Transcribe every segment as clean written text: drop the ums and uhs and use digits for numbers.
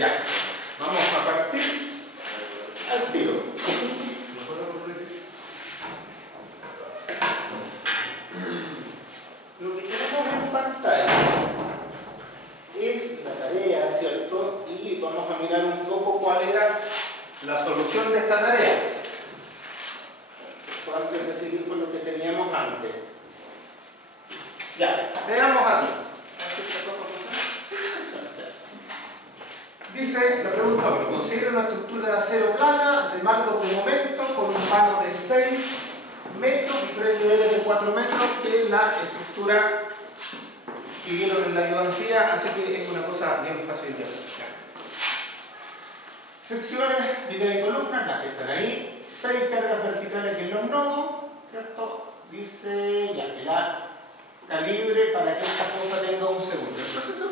Ya, vamos a partir al tiro. Lo que tenemos en pantalla es la tarea, ¿cierto? Y vamos a mirar un poco cuál era la solución de esta tarea. Antes de seguir con lo que teníamos antes. Ya, veamos aquí. Dice la pregunta 1. Considera una estructura de acero plana de marcos de momento con un vano de 6 metros y 3 niveles de 4 metros, que es la estructura que vieron en la ayudantía, así que es una cosa bien fácil de hacer. Secciones de y columnas, las que están ahí, 6 cargas verticales en los nodos, ¿cierto? Dice ya que la calibre para que esta cosa tenga un segundo. El proceso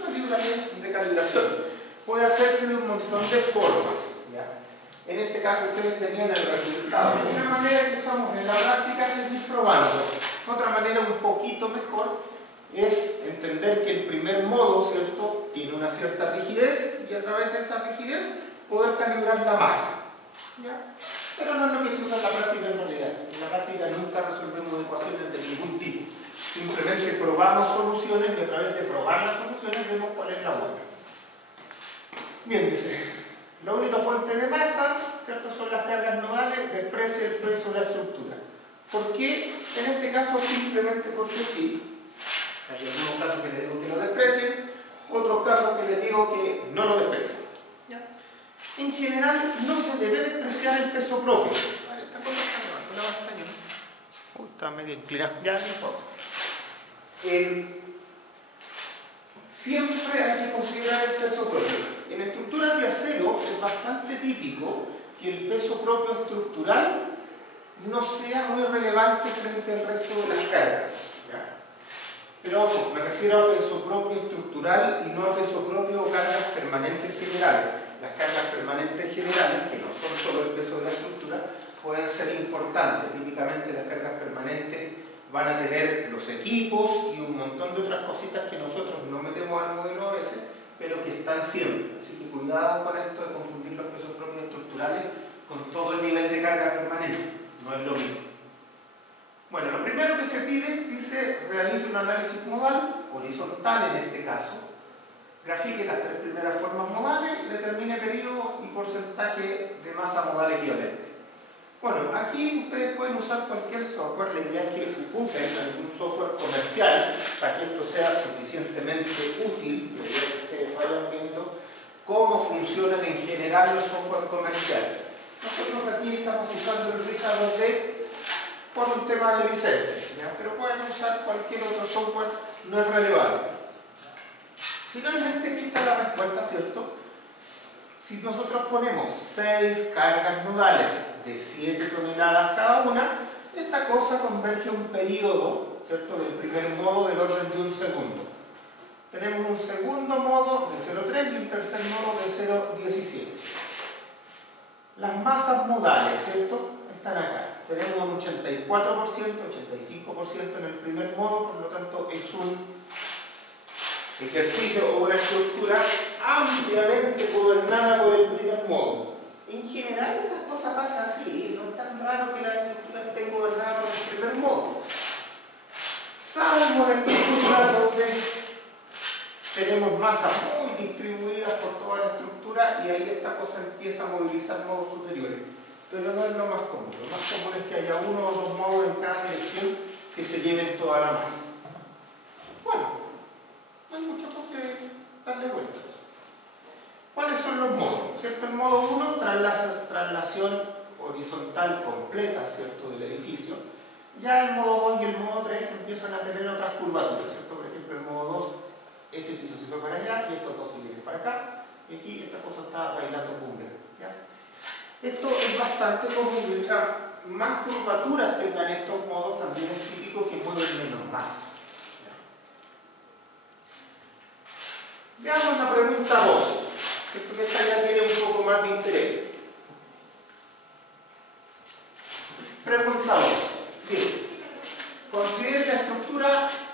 de calibración puede hacerse de un montón de formas, ¿ya? En este caso ustedes tenían el resultado. Una manera que usamos en la práctica es ir probando. Otra manera un poquito mejor es entender que el primer modo, ¿cierto?, tiene una cierta rigidez y a través de esa rigidez poder calibrar la masa, ¿ya? Pero no es lo que se usa en la práctica en realidad. En la práctica nunca resolvemos ecuaciones de ningún tipo. Simplemente probamos soluciones y a través de probar las soluciones vemos cuál es la buena. Bien, dice, la única fuente de masa, ¿cierto?, son las cargas nodales, desprecia el peso de la estructura. ¿Por qué? En este caso simplemente porque sí. Hay algunos casos que les digo que lo desprecien, otros casos que les digo que no lo desprecien. En general no se debe despreciar el peso propio. Vale, esta cosa está bien. Está medio inclinada, ya no importa. Siempre hay que considerar el peso propio. En estructuras de acero es bastante típico que el peso propio estructural no sea muy relevante frente al resto de las cargas, ¿ya? Pero ojo, me refiero a peso propio estructural y no a peso propio o cargas permanentes generales. Las cargas permanentes generales, que no son solo el peso de la estructura, pueden ser importantes. Típicamente las cargas permanentes van a tener los equipos y un montón de otras cositas que nosotros no metemos al modelo a veces, pero que están siempre. Así que cuidado con esto de confundir los pesos propios estructurales con todo el nivel de carga permanente. No es lo mismo. Bueno, lo primero que se pide, dice, realice un análisis modal, horizontal en este caso, grafique las 3 primeras formas modales, determine periodo y porcentaje de masa modal equivalente. Bueno, aquí ustedes pueden usar cualquier software. La idea es que ocupen algún software comercial para que esto sea suficientemente útil, que ustedes vayan viendo cómo funcionan en general los software comerciales. Nosotros aquí estamos usando el RISA 2D por un tema de licencia, ¿ya? Pero pueden usar cualquier otro software, no es relevante. Finalmente aquí está la respuesta, ¿cierto? Si nosotros ponemos 6 cargas nodales de 7 toneladas cada una, esta cosa converge a un periodo, ¿cierto?, del primer modo del orden de un segundo. Tenemos un segundo modo de 0,3 y un tercer modo de 0,17. Las masas modales, ¿cierto?, están acá. Tenemos un 84%, 85% en el primer modo, por lo tanto es un ejercicio o una estructura ampliamente gobernada por el primer modo. En general esta cosa pasa así, no es tan raro que las estructuras estén gobernadas por el primer modo. Salvo la estructura donde tenemos masas muy distribuidas por toda la estructura y ahí esta cosa empieza a movilizar modos superiores. Pero no es lo más común. Lo más común es que haya 1 o 2 modos en cada dirección que se lleven toda la masa. Bueno, no hay mucho por qué darle vueltas. ¿Cuáles son los modos? ¿Cierto? El modo 1, traslación horizontal completa, ¿cierto?, del edificio. Ya el modo 2 y el modo 3 empiezan a tener otras curvaturas, ¿cierto? Por ejemplo, el modo 2, ese piso se fue para allá y estos dos se vienen para acá. Y aquí esta cosa está bailando cumbia, ¿ya? Esto es bastante común. Mientras más curvaturas tengan estos modos, también es típico que mueven menos masa. Veamos la pregunta 2, que esta ya tiene un poco más de interés. Pregunta 2. Dice, considere la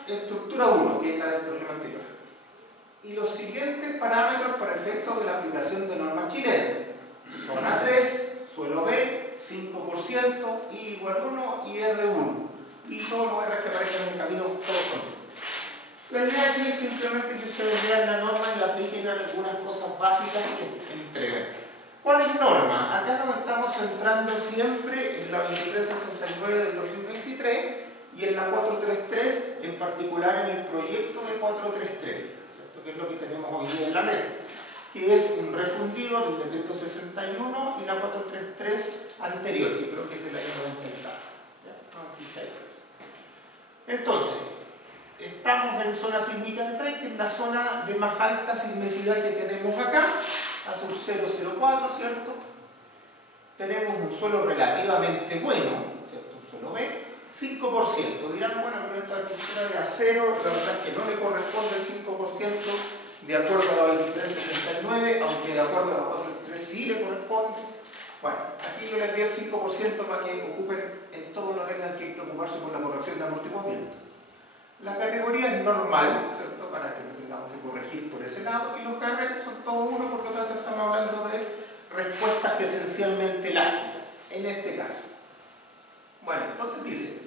estructura 1, que es la del problema anterior, y los siguientes siguientes parámetros para efectos de la aplicación de normas chilenas. Zona 3, suelo B, 5%, I igual 1 y R1. Y todos los R que aparezcan en el camino, todos son. La idea aquí es simplemente que ustedes vean la norma y la apliquen a algunas cosas básicas que entregan. ¿Cuál es norma? Acá nos estamos centrando siempre en la 2369 del 2023 y en la 433, en particular en el proyecto de 433, ¿cierto? Que es lo que tenemos hoy día en la mesa, que es un refundido del decreto 61 y la 433 anterior, que creo que es del año 96. Entonces, estamos en zona sísmica de 3, que es la zona de más alta sismicidad que tenemos acá, a sub 004, ¿cierto? Tenemos un suelo relativamente bueno, ¿cierto? Un suelo B, 5%. Dirán, bueno, pero esta estructura de acero, la verdad es que no le corresponde el 5% de acuerdo a la 2369, aunque de acuerdo a la 433 sí le corresponde. Bueno, aquí yo les di el 5% para que ocupen en todo, no tengan que preocuparse por la corrección de amortiguamiento. La categoría es normal, ¿cierto? Para que no tengamos que corregir por ese lado, y los KR son todos uno, por lo tanto estamos hablando de respuestas esencialmente elásticas, en este caso. Bueno, entonces dice,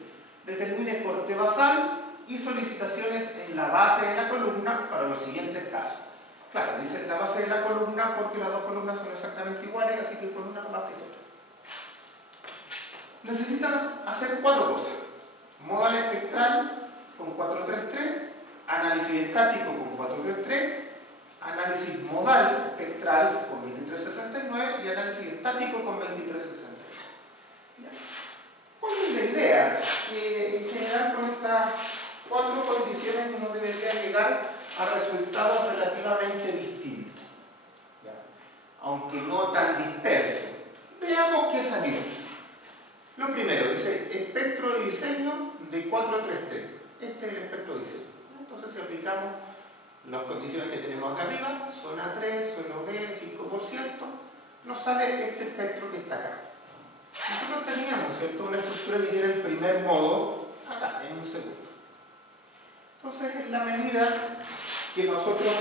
determine corte basal y solicitaciones en la base de la columna para los siguientes casos. Claro, dice la base de la columna porque las dos columnas son exactamente iguales, así que columna no basta y otra. Necesitan hacer 4 cosas. Modal espectral con 433, análisis estático con 433, análisis modal espectral con 2369 y análisis estático con 2369. ¿Cuál es la idea? Que en general con estas 4 condiciones uno debería llegar a resultados relativamente distintos, ¿ya? Aunque no tan dispersos. Veamos qué salió. Lo primero, dice espectro de diseño de 433. Este es el espectro de diseño. Entonces, si aplicamos las condiciones que tenemos acá arriba, zona 3, suelo B, 5%, nos sale este espectro que está acá. Nosotros teníamos, ¿cierto?, una estructura que tiene el primer modo acá, en un segundo. Entonces, en la medida que nosotros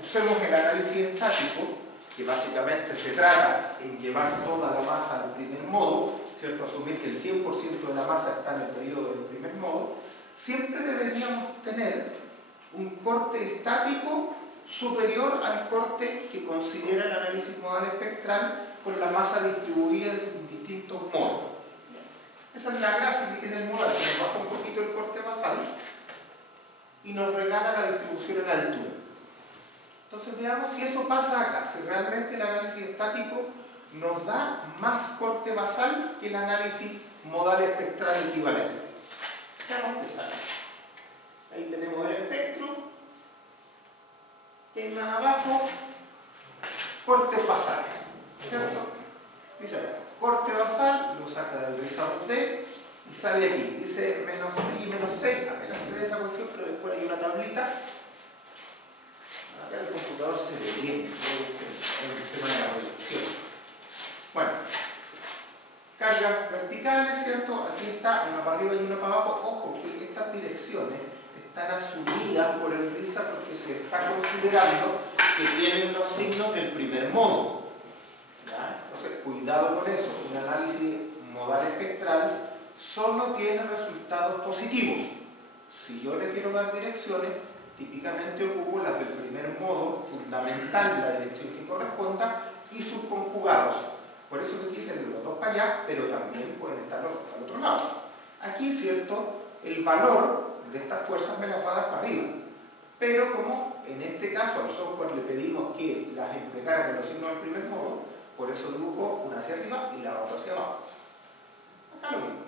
usemos el análisis estático, que básicamente se trata en llevar toda la masa al primer modo, ¿cierto?, asumir que el 100% de la masa está en el periodo del primer modo, siempre deberíamos tener un corte estático superior al corte que considera el análisis modal espectral con la masa distribuida en distintos modos. Esa es la gracia que tiene el modal, que nos baja un poquito el corte basal y nos regala la distribución en altura. Entonces veamos si eso pasa acá, si realmente el análisis estático nos da más corte basal que el análisis modal espectral equivalente. Veamos qué sale. Ahí tenemos el espectro, que más abajo, corte basal, ¿cierto? Dice, corte basal, lo saca del rizado D y sale aquí. Dice menos 6 y menos 6, apenas se ve esa cuestión, pero después hay una tablita. Acá el computador se ve bien, es el tema de la proyección. Bueno, cargas verticales, ¿cierto? Aquí está, una para arriba y una para abajo. Ojo, que estas direcciones están asumidas por el RISA porque se está considerando que tienen los signos del primer modo. ¿Ya? Entonces, cuidado con eso. Un análisis modal espectral solo tiene resultados positivos. Si yo le quiero dar direcciones, típicamente ocupo las del primer modo, fundamental la dirección que corresponda, y sus conjugados. Por eso que quise los dos para allá, pero también pueden estar al otro lado. Aquí, ¿cierto?, el valor de estas fuerzas me las va a dar para arriba. Pero como en este caso al software le pedimos que las empleara con los signos del primer modo, por eso dibujo una hacia arriba y la otra hacia abajo. Acá lo mismo.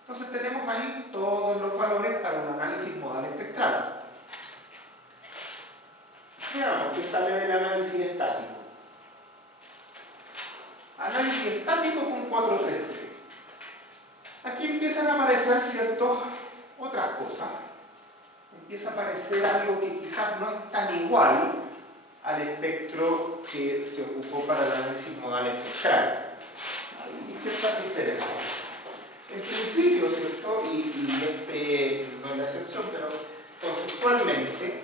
Entonces tenemos ahí todos los valores para un análisis modal espectral. Veamos qué sale del análisis estático. Análisis estático con 433. Aquí empiezan a aparecer, ¿cierto?, otras cosas. Empieza a aparecer algo que quizás no es tan igual al espectro que se ocupó para el análisis modal espectral. Hay ciertas diferencias. En principio, ¿cierto?, y este no es la excepción, pero conceptualmente,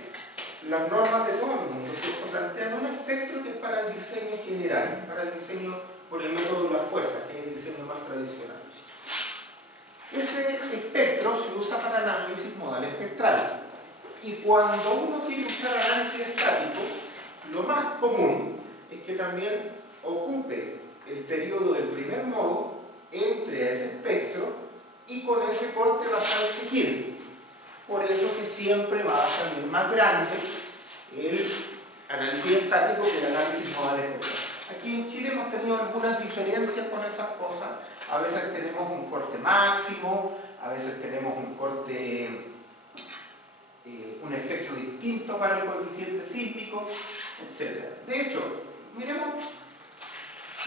las normas de todo el mundo, ¿cierto? Plantean un espectro que es para el diseño general, para el diseño por el método de las fuerzas, que es el diseño más tradicional. Ese espectro se usa para el análisis modal espectral. Y cuando uno quiere usar análisis estático, lo más común es que también ocupe el periodo del primer modo, entre a ese espectro y con ese corte basal se quede. Por eso que siempre va a salir más grande el análisis estático que el análisis modal espectral. Aquí en Chile hemos tenido algunas diferencias con esas cosas. A veces tenemos un corte máximo, a veces tenemos un corte, un espectro distinto para el coeficiente sísmico, etc. De hecho, miremos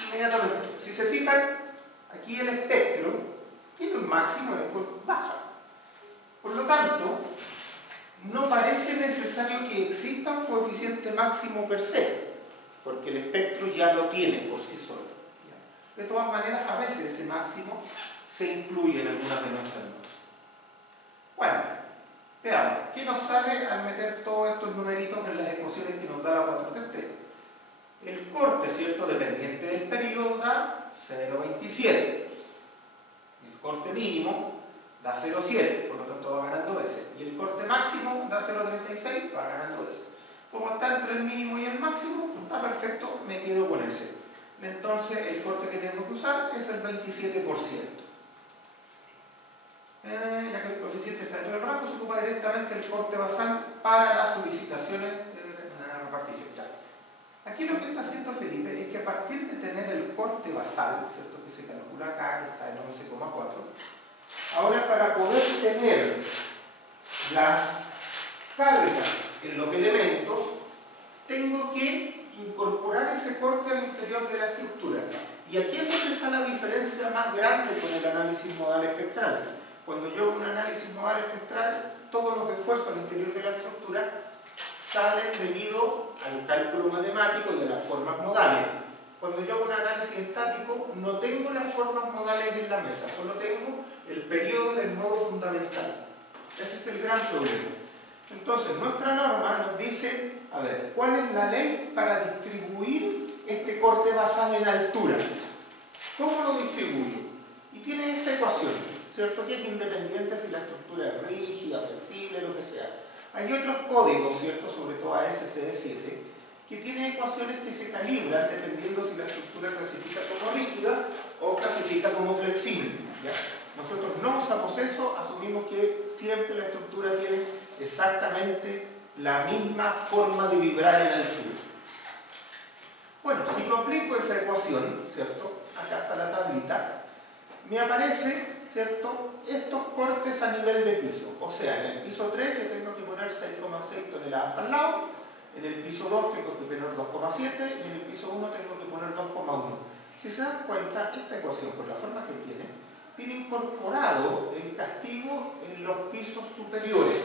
inmediatamente. Si se fijan, aquí el espectro tiene un máximo y después baja. Por lo tanto, no parece necesario que exista un coeficiente máximo per se, porque el espectro ya lo tiene por sí solo. De todas maneras, a veces ese máximo se incluye en algunas de nuestras normas. Bueno, veamos, ¿qué nos sale al meter todos estos numeritos en las ecuaciones que nos da la 433? El corte, ¿cierto?, dependiente del periodo da 0,27. El corte mínimo da 0,7, por lo tanto va ganando ese. Y el corte máximo da 0,36, va ganando ese. Como está entre el mínimo y el máximo, está perfecto, me quedo con ese. Entonces el corte que tengo que usar es el 27%. Ya que el coeficiente está dentro del rango, se ocupa directamente el corte basal para las solicitaciones de la repartición. Ya. Aquí lo que está haciendo Felipe es que a partir de tener el corte basal, ¿cierto?, que se calcula acá, que está en 11,4, ahora para poder tener las cargas en los elementos, tengo que incorporar ese corte al interior de la estructura. Y aquí es donde está la diferencia más grande con el análisis modal espectral. Cuando yo hago un análisis modal espectral, todos los esfuerzos al interior de la estructura salen debido al cálculo matemático y a las formas modales. Cuando yo hago un análisis estático, no tengo las formas modales en la mesa, solo tengo el periodo del modo fundamental. Ese es el gran problema. Entonces, nuestra norma nos dice, a ver, ¿cuál es la ley para distribuir este corte basal en altura? ¿Cómo lo distribuyo? Y tiene esta ecuación, ¿cierto?, que es independiente si la estructura es rígida, flexible, lo que sea. Hay otros códigos, ¿cierto?, sobre todo ASCD7, que tiene ecuaciones que se calibran dependiendo si la estructura clasifica como rígida o clasifica como flexible, ¿ya? Nosotros no usamos eso, asumimos que siempre la estructura tiene exactamente la misma forma de vibrar en altura. Bueno, si yo aplico esa ecuación, ¿cierto?, acá está la tablita, me aparece, ¿cierto?, estos cortes a nivel de piso. O sea, en el piso 3 yo tengo que poner 6,6 toneladas para el lado, en el piso 2 tengo que poner 2,7 y en el piso 1 tengo que poner 2,1. Si se dan cuenta, esta ecuación, por la forma que tiene incorporado el castigo en los pisos superiores.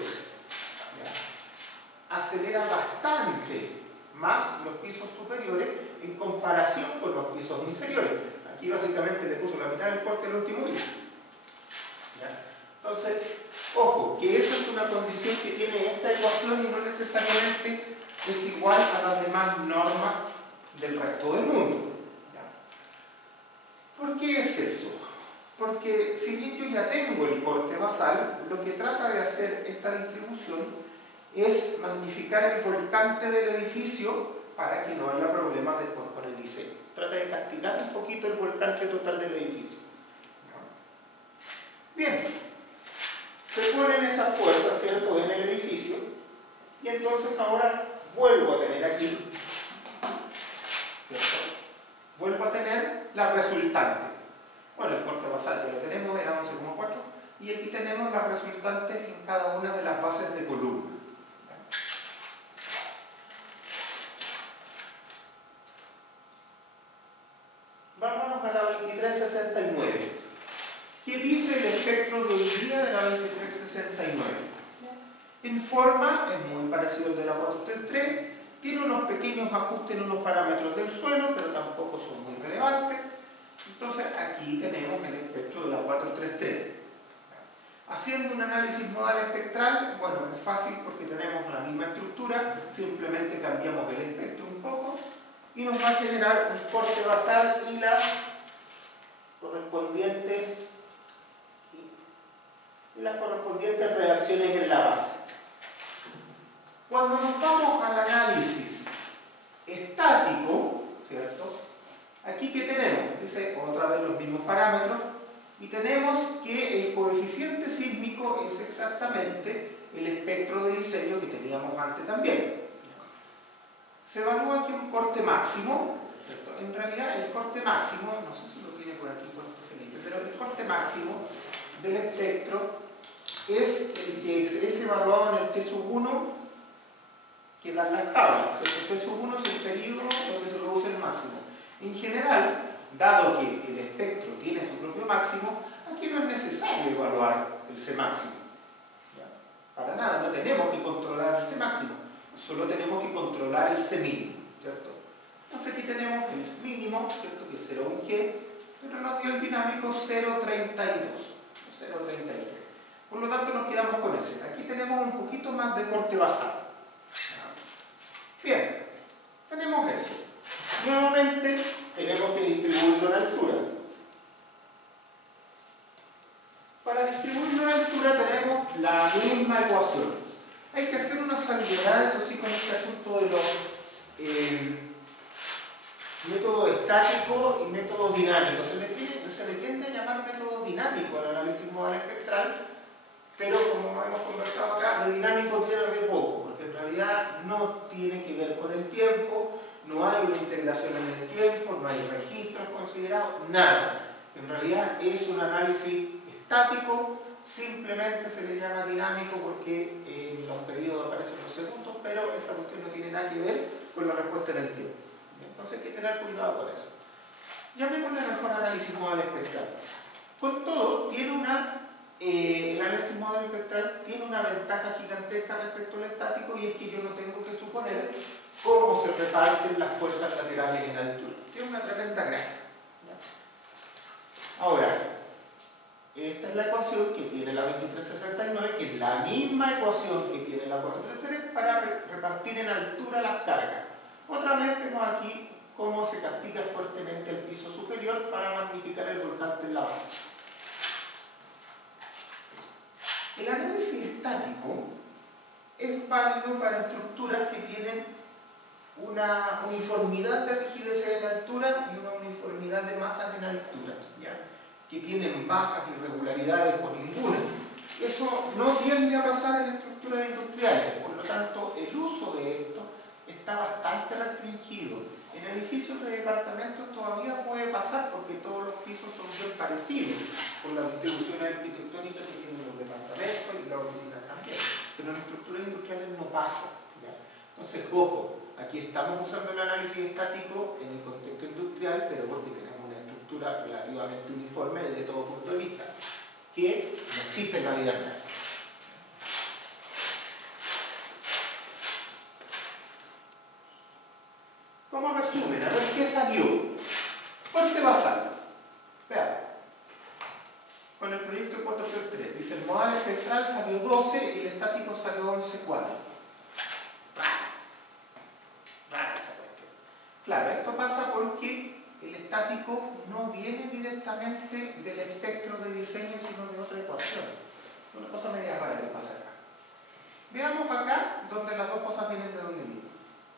¿Ya? Acelera bastante más los pisos superiores en comparación con los pisos inferiores. Aquí básicamente le puso la mitad del corte al último piso. ¿Ya? Entonces, ojo, que esa es una condición que tiene esta ecuación y no necesariamente es igual a las demás normas del resto del mundo. ¿Ya? ¿Por qué es eso? Porque si bien yo ya tengo el corte basal, lo que trata de hacer esta distribución es magnificar el volcante del edificio para que no haya problemas después con el diseño. Trata de castigar un poquito el volcante total del edificio. Bien, se ponen esas fuerzas, ¿cierto?, en el edificio y entonces ahora vuelvo a tener aquí, ¿cierto?, vuelvo a tener la resultante. Bueno, el corte basal ya lo tenemos, era 11,4 y aquí tenemos las resultantes en cada una de las bases de columna. Vámonos a la 2369. ¿Qué dice el espectro de hoy día de la 2369? En forma es muy parecido al de la 433, tiene unos pequeños ajustes en unos parámetros del suelo, pero tampoco son muy relevantes. Entonces aquí tenemos el espectro de la 433. Haciendo un análisis modal espectral, bueno, es fácil porque tenemos la misma estructura, simplemente cambiamos el espectro un poco y nos va a generar un corte basal y las correspondientes reacciones en la base. Cuando nos vamos al análisis estático, ¿cierto? Aquí, ¿qué tenemos? Dice otra vez los mismos parámetros y tenemos que el coeficiente sísmico es exactamente el espectro de diseño que teníamos antes también. Se evalúa aquí un corte máximo, ¿cierto? En realidad el corte máximo, no sé si lo tiene por aquí puesto Felipe, pero el corte máximo del espectro es el que es evaluado en el T1, que dan las tablas. El T1 es el periodo donde se produce el máximo. En general, dado que el espectro tiene su propio máximo, aquí no es necesario evaluar el C máximo. ¿Ya? Para nada, no tenemos que controlar el C máximo, solo tenemos que controlar el C mínimo, ¿cierto? Entonces aquí tenemos el mínimo, ¿cierto? Que es 0,1G, pero nos dio el dinámico 0,32, 0,33. Por lo tanto nos quedamos con ese. Aquí tenemos un poquito más de corte basal. Bien, tenemos eso. Nuevamente tenemos que distribuirlo en altura. Para distribuirlo en altura tenemos la misma ecuación. Hay que hacer unas salvedades, así con este asunto de los métodos estáticos y métodos dinámicos. Se le tiende a llamar método dinámico al análisis modal espectral, pero como hemos conversado acá, de dinámico tiene re poco, porque en realidad no tiene que ver con el tiempo, no hay una integración en el tiempo, no hay registros considerados, nada. En realidad es un análisis estático, simplemente se le llama dinámico porque en los periodos aparecen los segundos, pero esta cuestión no tiene nada que ver con la respuesta en el tiempo. Entonces hay que tener cuidado con eso. Llamémosle mejor análisis modal espectral. Con todo, tiene el análisis modal espectral tiene una ventaja gigantesca respecto al estático, y es que yo no tengo que suponer cómo se reparten las fuerzas laterales en altura. Tiene una tremenda gracia. Ahora, esta es la ecuación que tiene la 2369, que es la misma ecuación que tiene la 433 para repartir en altura las cargas. Otra vez vemos aquí cómo se castiga fuertemente el piso superior para magnificar el volcante en la base. El análisis estático es válido para estructuras que tienen una uniformidad de rigidez en altura y una uniformidad de masas en altura, ¿ya? Que tienen bajas irregularidades o ninguna. Eso no tiende a pasar en estructuras industriales, por lo tanto el uso de esto está bastante restringido. En edificios de departamentos todavía puede pasar porque todos los pisos son bien parecidos por la distribución arquitectónica que tienen los departamentos y las oficinas también, pero en estructuras industriales no pasa, ¿ya? Entonces, ojo, aquí estamos usando el análisis estático en el contexto industrial, pero porque tenemos una estructura relativamente uniforme desde todo punto de vista, que no existe en la vida real. Como resumen, a ver qué salió. Corte basal. Vean. Con el proyecto 433. Dice el modal espectral salió 12 y el estático salió 11,4. Rara esa cuestión. Claro, esto pasa porque el estático no viene directamente del espectro de diseño, sino de otra ecuación. Una cosa media rara que pasa acá. Veamos acá donde las dos cosas vienen de donde vienen.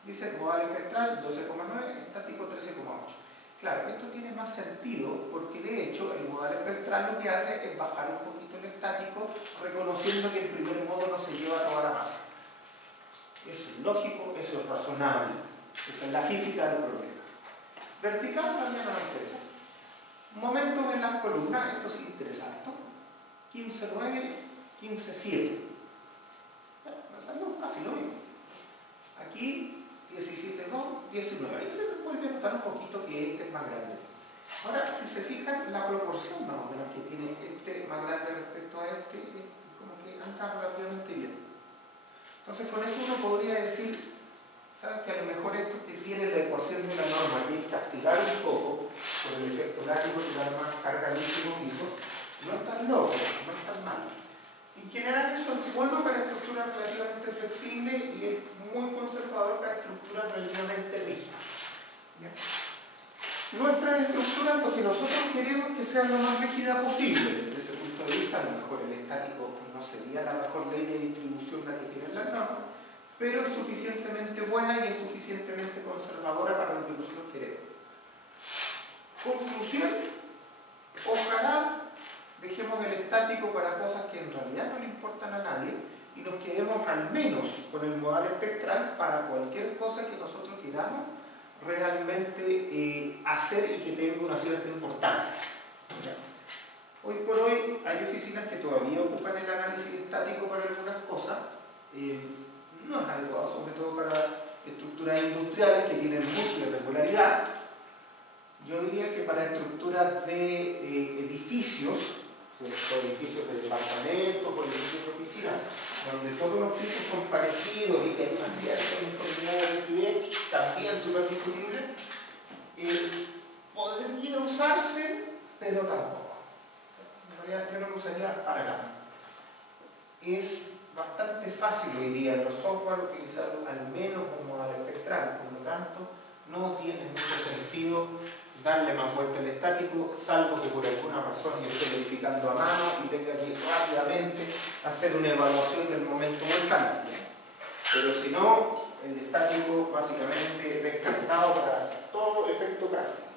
Dice modal espectral 12,9, estático 13,8. Claro, esto tiene más sentido porque de hecho el modal espectral lo que hace es bajar un poquito el estático, reconociendo que el primer modo no se lleva toda la masa. Eso es lógico, eso es razonable. Esa es la física del problema. Vertical también nos interesa. Momentos en las columnas, esto sí interesa esto. 15,9, 15,7. Nos salió casi lo mismo. Aquí 17,2, 19. Ahí se vuelve a notar un poquito que este es más grande. Ahora, si se fijan, la proporción más o menos que tiene este más grande respecto a este, como que anda relativamente bien. Entonces, con eso uno podría decir, ¿sabes? Que a lo mejor esto que tiene la ecuación de la norma, que es castigar un poco por el efecto látigo y dar más carga al último piso, no es tan loco, no es tan mal. En general eso es bueno para estructuras relativamente flexibles y es muy conservador para estructuras relativamente rígidas. ¿Ya? Nuestras estructuras, lo que nosotros queremos que sean lo más rígida posible. Desde ese punto de vista, a lo mejor el estático no sería la mejor ley de distribución la que tienen las normas, pero es suficientemente buena y es suficientemente conservadora para lo que nosotros queremos. Conclusión, ojalá dejemos el estático para cosas que en realidad no le importan a nadie y nos quedemos al menos con el modal espectral para cualquier cosa que nosotros queramos realmente hacer y que tenga una cierta importancia. ¿Ya? Hoy por hoy hay oficinas que todavía ocupan el análisis estático para algunas cosas. No es adecuado, sobre todo para estructuras industriales que tienen mucha irregularidad. Yo diría que para estructuras de edificios, edificios de departamentos o edificios de oficina, donde todos los pisos son parecidos y que hay una cierta uniformidad de rigidez, también súper discutible, podría usarse, pero tampoco. En realidad yo no lo usaría para nada. Es bastante fácil hoy día en los software utilizar al menos un modal espectral, por lo tanto no tiene mucho sentido darle más vuelta al estático, salvo que por alguna razón yo esté verificando a mano y tenga que rápidamente hacer una evaluación del momento volcánico. Pero si no, el estático básicamente descartado para todo efecto práctico.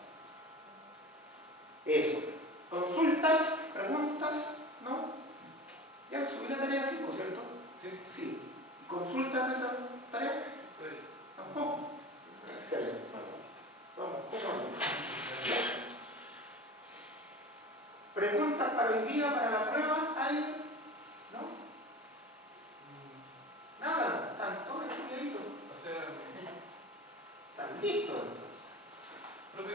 Eso. ¿Consultas? ¿Preguntas? ¿No? Ya subí la tarea 5, ¿cierto? Sí. Sí. ¿Consultas de esa tarea? Sí. ¿Tampoco? Excelente. Vamos, ¿preguntas para hoy día, para la prueba? ¿Alguien? ¿No? Nada, están todos estudiaditos. O sea, ¿están listos entonces? Profe,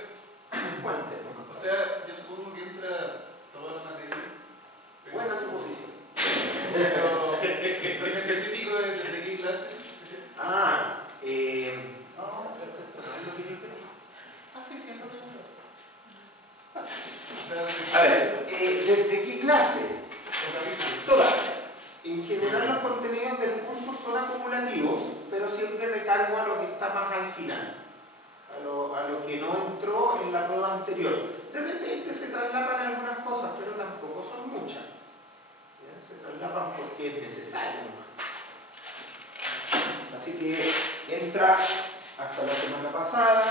Cuéntenos. o sea, yo supongo que entra toda la materia. Buena suposición. Pero en específico, ¿desde qué clase? Sí, siempre. O sea, A ver, ¿desde qué clase? Todas. En general los contenidos del curso son acumulativos, pero siempre me cargo a lo que está más al final, a lo que no entró en la prueba anterior. De repente se traslapan algunas cosas, pero tampoco son muchas. ¿Ya? Se traslapan porque es necesario. Así que entra hasta la semana pasada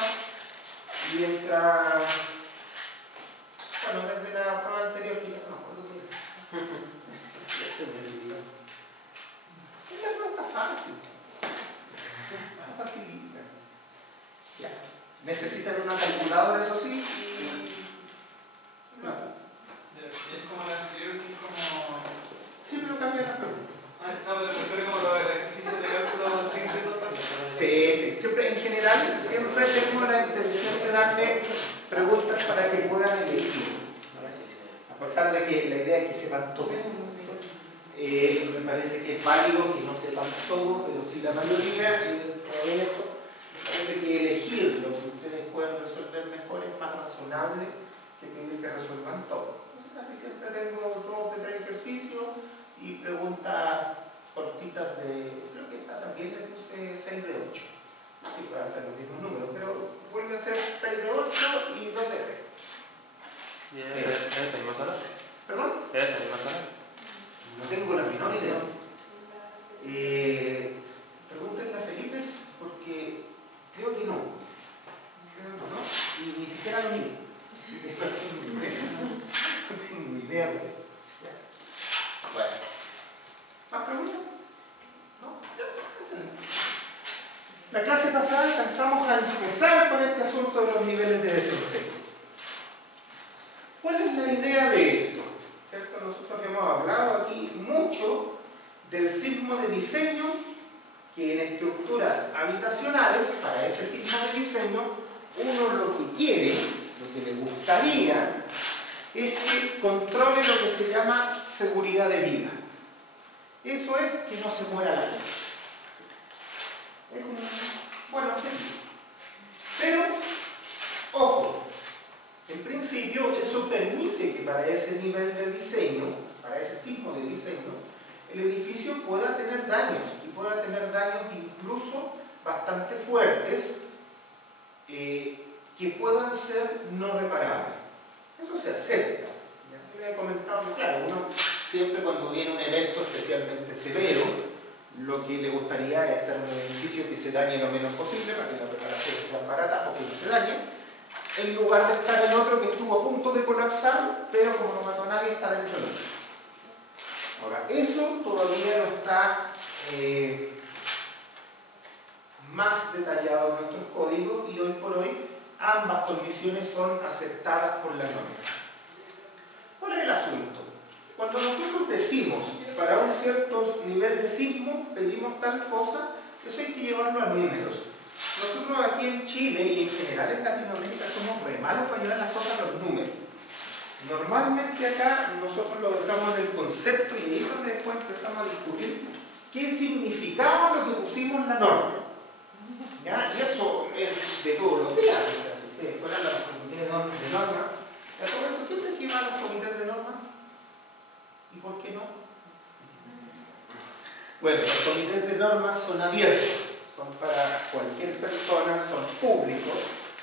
y entra, bueno, desde la prueba anterior que ya no me acuerdo qué era. Ya se me olvidó. La prueba está fácil. Facilita. Ya. Necesitan una calculadora, eso sí, y no. es como la anterior, que es como. Sí, pero cambia la pregunta. No, pero prefiero como los ejercicios de cálculo sin ser fácil. Sí, sí. Siempre, en general, siempre tengo la intención de darle preguntas para que puedan elegir. A pesar de que la idea es que sepan todo. Me parece que es válido que no sepan todo, pero si la mayoría, por eso, me parece que elegir lo que ustedes pueden resolver mejor es más razonable que pedir que resuelvan todo. Entonces, casi siempre tengo 2 de 3 ejercicios y preguntas cortitas de, creo que esta también le puse 6 de 8. Así pueden ser los mismos números, pero vuelve a ser 6 de 8 y 2 de 3. ¿Y en esta misma sala? ¿Perdón? ¿En esta misma sala? No tengo la menor idea. Pregúntenle a Felipe porque creo que no. Creo que no. Y ni siquiera lo mismo. No tengo idea. Bueno. ¿Más preguntas? ¿No? La clase pasada alcanzamos a empezar con este asunto de los niveles de desempeño. ¿Cuál es la idea de esto? ¿Cierto? Nosotros hemos hablado aquí mucho del signo de diseño, que en estructuras habitacionales, para ese signo de diseño, uno lo que quiere, lo que le gustaría, es que controle lo que se llama seguridad de vida. Eso es que no se muera la gente. Es un buen objetivo. Pero, ojo, en principio eso permite que para ese nivel de diseño, para ese signo de diseño, el edificio pueda tener daños, y pueda tener daños incluso bastante fuertes, que puedan ser no reparables. Eso se acepta. Ya les he comentado que, claro, uno siempre cuando viene un evento especialmente severo, lo que le gustaría es estar en un edificio que se dañe lo menos posible para que la reparación sea barata o que no se dañe, en lugar de estar en otro que estuvo a punto de colapsar, pero como no mató a nadie, está dentro de otro. Ahora, eso todavía no está más detallado en nuestros códigos, y hoy por hoy ambas condiciones son aceptadas por la norma. ¿Cuál es el asunto? Cuando nosotros decimos para un cierto nivel de sismo pedimos tal cosa, eso hay que llevarlo a números. Nosotros aquí en Chile y en general en Latinoamérica somos re malos para llevar las cosas a los números. Normalmente acá nosotros lo dejamos en el concepto, y ahí es donde después empezamos a discutir qué significaba lo que pusimos en la norma. ¿Ya? Y eso es de todos los días. O sea, si ustedes fueran a los comités de norma, ¿quién te esquiva a los comités de norma? ¿Y por qué no? Bueno, los comités de normas son abiertos, son para cualquier persona, son públicos,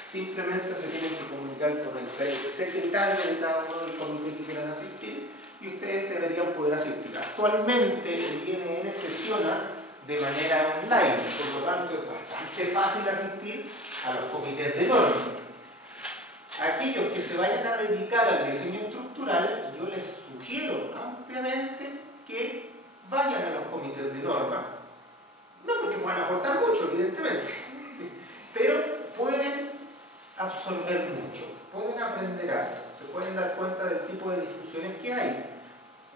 simplemente se tienen que comunicar con el secretario de cada uno del comité que quieran asistir, y ustedes deberían poder asistir. Actualmente el INN sesiona de manera online, por lo tanto es bastante fácil asistir a los comités de normas. Aquellos que se vayan a dedicar al diseño estructural, yo les sugiero ampliamente que vayan a los comités de norma. No porque puedan aportar mucho, evidentemente, pero pueden absorber mucho, pueden aprender algo, se pueden dar cuenta del tipo de discusiones que hay.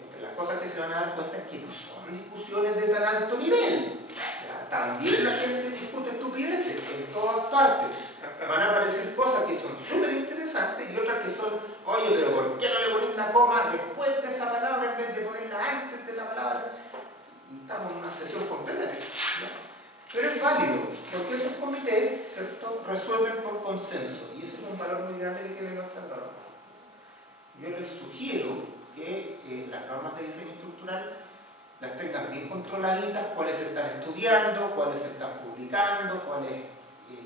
Entre las cosas que se van a dar cuenta es que no son discusiones de tan alto nivel. Ya, también la gente discute estupideces en todas partes. Van a aparecer cosas que son súper interesantes y otras que son, oye, pero ¿por qué no le pones la coma después de esa palabra en vez de ponerla antes de la palabra? Y estamos en una sesión completa de eso, ¿no? Pero es válido, porque esos comités, ¿cierto?, resuelven por consenso, y ese es un valor muy grande que tiene nuestra norma. Yo les sugiero que las normas de diseño estructural las tengan bien controladitas, cuáles se están estudiando, cuáles se están publicando, cuáles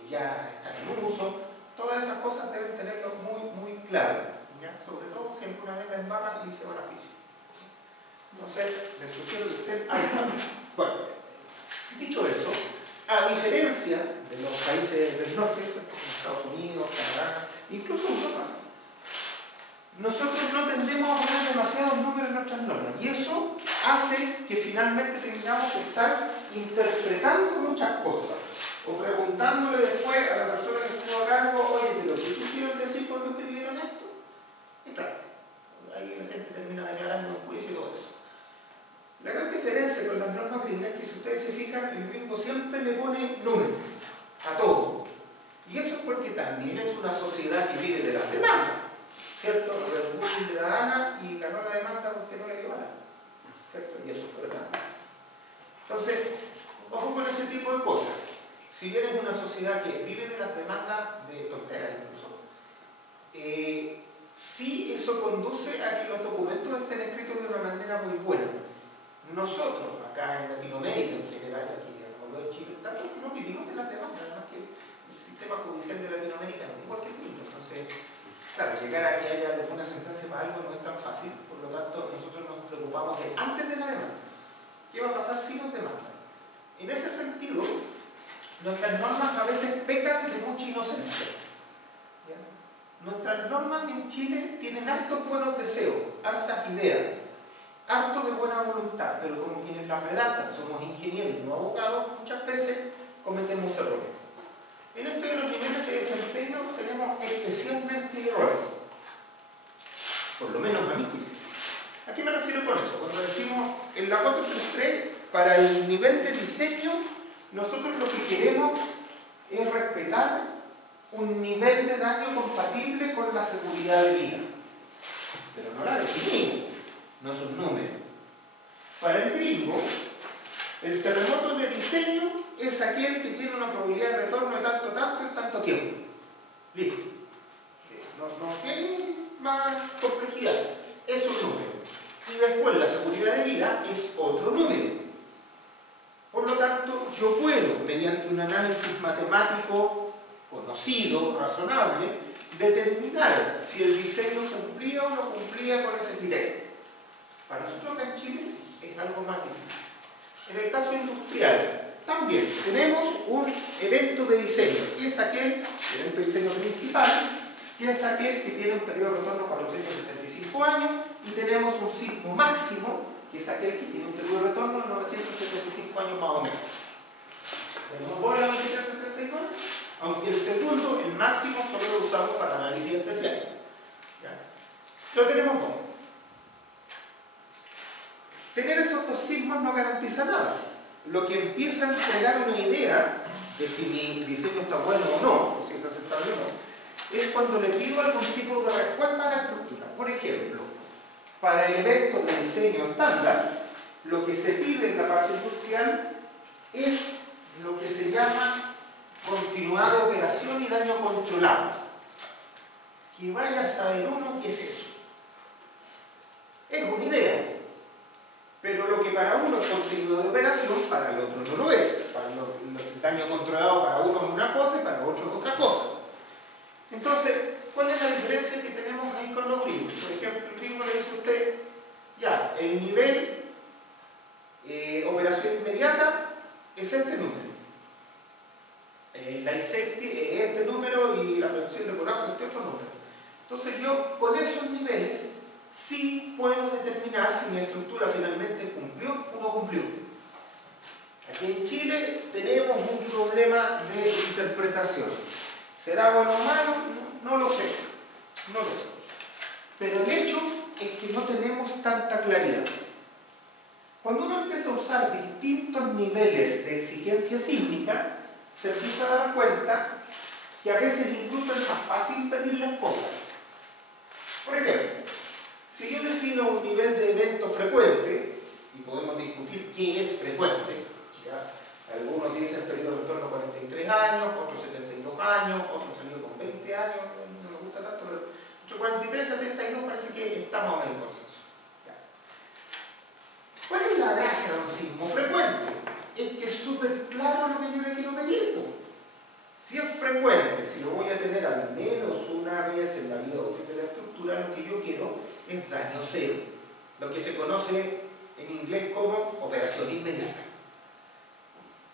ya están en uso. Todas esas cosas deben tenerlo muy, muy claro, ¿ya? Sobre todo si alguna vez la embarran y se van a juicio. Entonces, les sugiero que estén al tanto. Bueno, dicho eso, a diferencia de los países del norte, como Estados Unidos, Canadá, incluso Europa, nosotros no tendemos a poner demasiados números en nuestras normas, y eso hace que finalmente tengamos que estar interpretando muchas cosas, o preguntándole después a la persona que estuvo a cargo, oye, ¿pero qué quisieron decir cuando escribieron esto? Y claro, ahí la gente termina declarando un juicio y todo eso. La gran diferencia con las normas gringas es que, si ustedes se fijan, el gringo siempre le pone números a todo, y eso es porque también es una sociedad que vive de las demandas, ¿cierto? Red Bull le da gana y ganó la demanda porque no le dio gana, ¿cierto? Y eso fue verdad. Entonces, ojo con ese tipo de cosas. Si bien es una sociedad que vive de las demandas de tonteras incluso, sí eso conduce a que los documentos estén escritos de una manera muy buena. Nosotros, acá en Latinoamérica en general, aquí en el mundo de Chile, no vivimos de las demandas, además que el sistema judicial de Latinoamérica no es igual que el mundo. Entonces, claro, llegar a que haya alguna sentencia para algo no es tan fácil, por lo tanto nosotros nos preocupamos de antes de la demanda. ¿Qué va a pasar si nos demandan? En ese sentido, nuestras normas a veces pecan de mucha inocencia. ¿Ya? Nuestras normas en Chile tienen hartos buenos deseos, hartas ideas, harto de buena voluntad, pero como quienes las redactan somos ingenieros y no abogados, muchas veces cometemos errores. En este de los niveles de desempeño tenemos especialmente errores, por lo menos a mi juicio. ¿A qué me refiero con eso? Cuando decimos en la 433, para el nivel de diseño, nosotros lo que queremos es respetar un nivel de daño compatible con la seguridad de vida, pero no la definimos, no es un número. Para el gringo, el terremoto de diseño es aquel que tiene una probabilidad de retorno de tanto, tanto en tanto tiempo. Listo. No tiene más complejidad. Es un número. Y después la seguridad de vida es otro número. mediante un análisis matemático conocido, razonable, determinar si el diseño cumplía o no cumplía con ese criterio. Para nosotros acá en Chile es algo más difícil. En el caso industrial, también tenemos un evento de diseño, que es aquel evento de diseño principal, que es aquel que tiene un periodo de retorno de 475 años, y tenemos un sismo máximo, que es aquel que tiene un periodo de retorno de 975 años más o menos. Tenemos por la 2369, aunque el segundo, el máximo, solo lo usamos para análisis especial. ¿Ya? Lo tenemos dos. Tener esos dos sismos no garantiza nada. Lo que empieza a entregar una idea de si mi diseño está bueno o no, o si es aceptable o no, es cuando le pido algún tipo de respuesta a la estructura. Por ejemplo, para el evento de diseño estándar, lo que se pide en la parte industrial es lo que se llama continuada operación y daño controlado. Que vaya a saber uno qué es eso. Es una idea. Pero lo que para uno es continuidad de operación, para el otro no lo es. Para el daño controlado para uno es una cosa y para otro es otra cosa. Entonces, ¿cuál es la diferencia que tenemos ahí con los gringos? Por ejemplo, el gringo le dice a usted, ya, el nivel operación inmediata es este número. Life safety es este número y la prevención de colapso es este otro número. Entonces yo con esos niveles sí puedo determinar si mi estructura finalmente cumplió o no cumplió. Aquí en Chile tenemos un problema de interpretación. ¿Será bueno o malo? No lo sé. No lo sé. Pero el hecho es que no tenemos tanta claridad. Cuando uno empieza a usar distintos niveles de exigencia sísmica, se empieza a dar cuenta que a veces incluso es más fácil pedir las cosas. Por ejemplo, si yo defino un nivel de evento frecuente, y podemos discutir qué es frecuente, ¿ya? Algunos dicen periodo de retorno 43 años, otros 72 años, otros salió con 20 años, no me gusta tanto, pero 43, 72 parece que estamos en el consenso. ¿Ya? ¿Cuál es la gracia de un sismo frecuente? Es que es súper claro lo que yo le quiero medir. Si es frecuente, si lo voy a tener al menos una vez en la vida útil de la estructura, lo que yo quiero es daño cero, lo que se conoce en inglés como operación inmediata.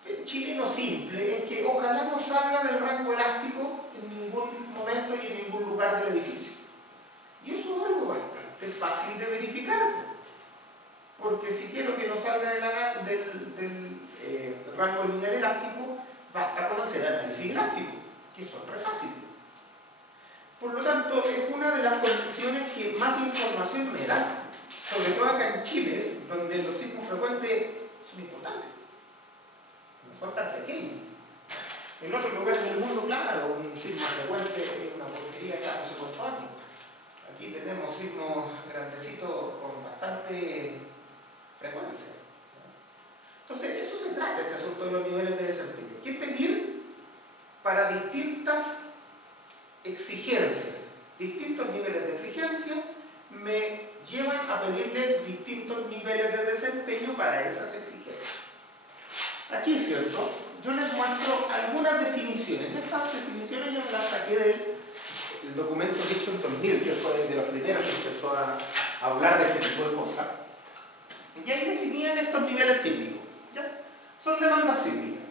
El chileno simple es que ojalá no salga del rango elástico en ningún momento y en ningún lugar del edificio. Y eso es algo bastante fácil de verificar, porque si quiero que no salga del rango lineal elástico, basta conocer análisis elástico, que son re fáciles. Por lo tanto, es una de las condiciones que más información me da, sobre todo acá en Chile, donde los sismos frecuentes son importantes, no son tan pequeños. En otros lugares del mundo, claro, un sismo frecuente es una porquería cada no sé cuántos años. Aquí tenemos sismos grandecitos con bastante frecuencia. Entonces, de eso se trata este asunto de los niveles de desempeño. ¿Qué pedir para distintas exigencias? Distintos niveles de exigencia me llevan a pedirle distintos niveles de desempeño para esas exigencias. Aquí, ¿cierto? Yo les muestro algunas definiciones. Estas definiciones yo me las saqué del documento hecho en 2000, que fue de los primeros que empezó a hablar de este tipo de cosas. Y ahí definían estos niveles sísmicos. ¿Ya? Son demandas sísmicas.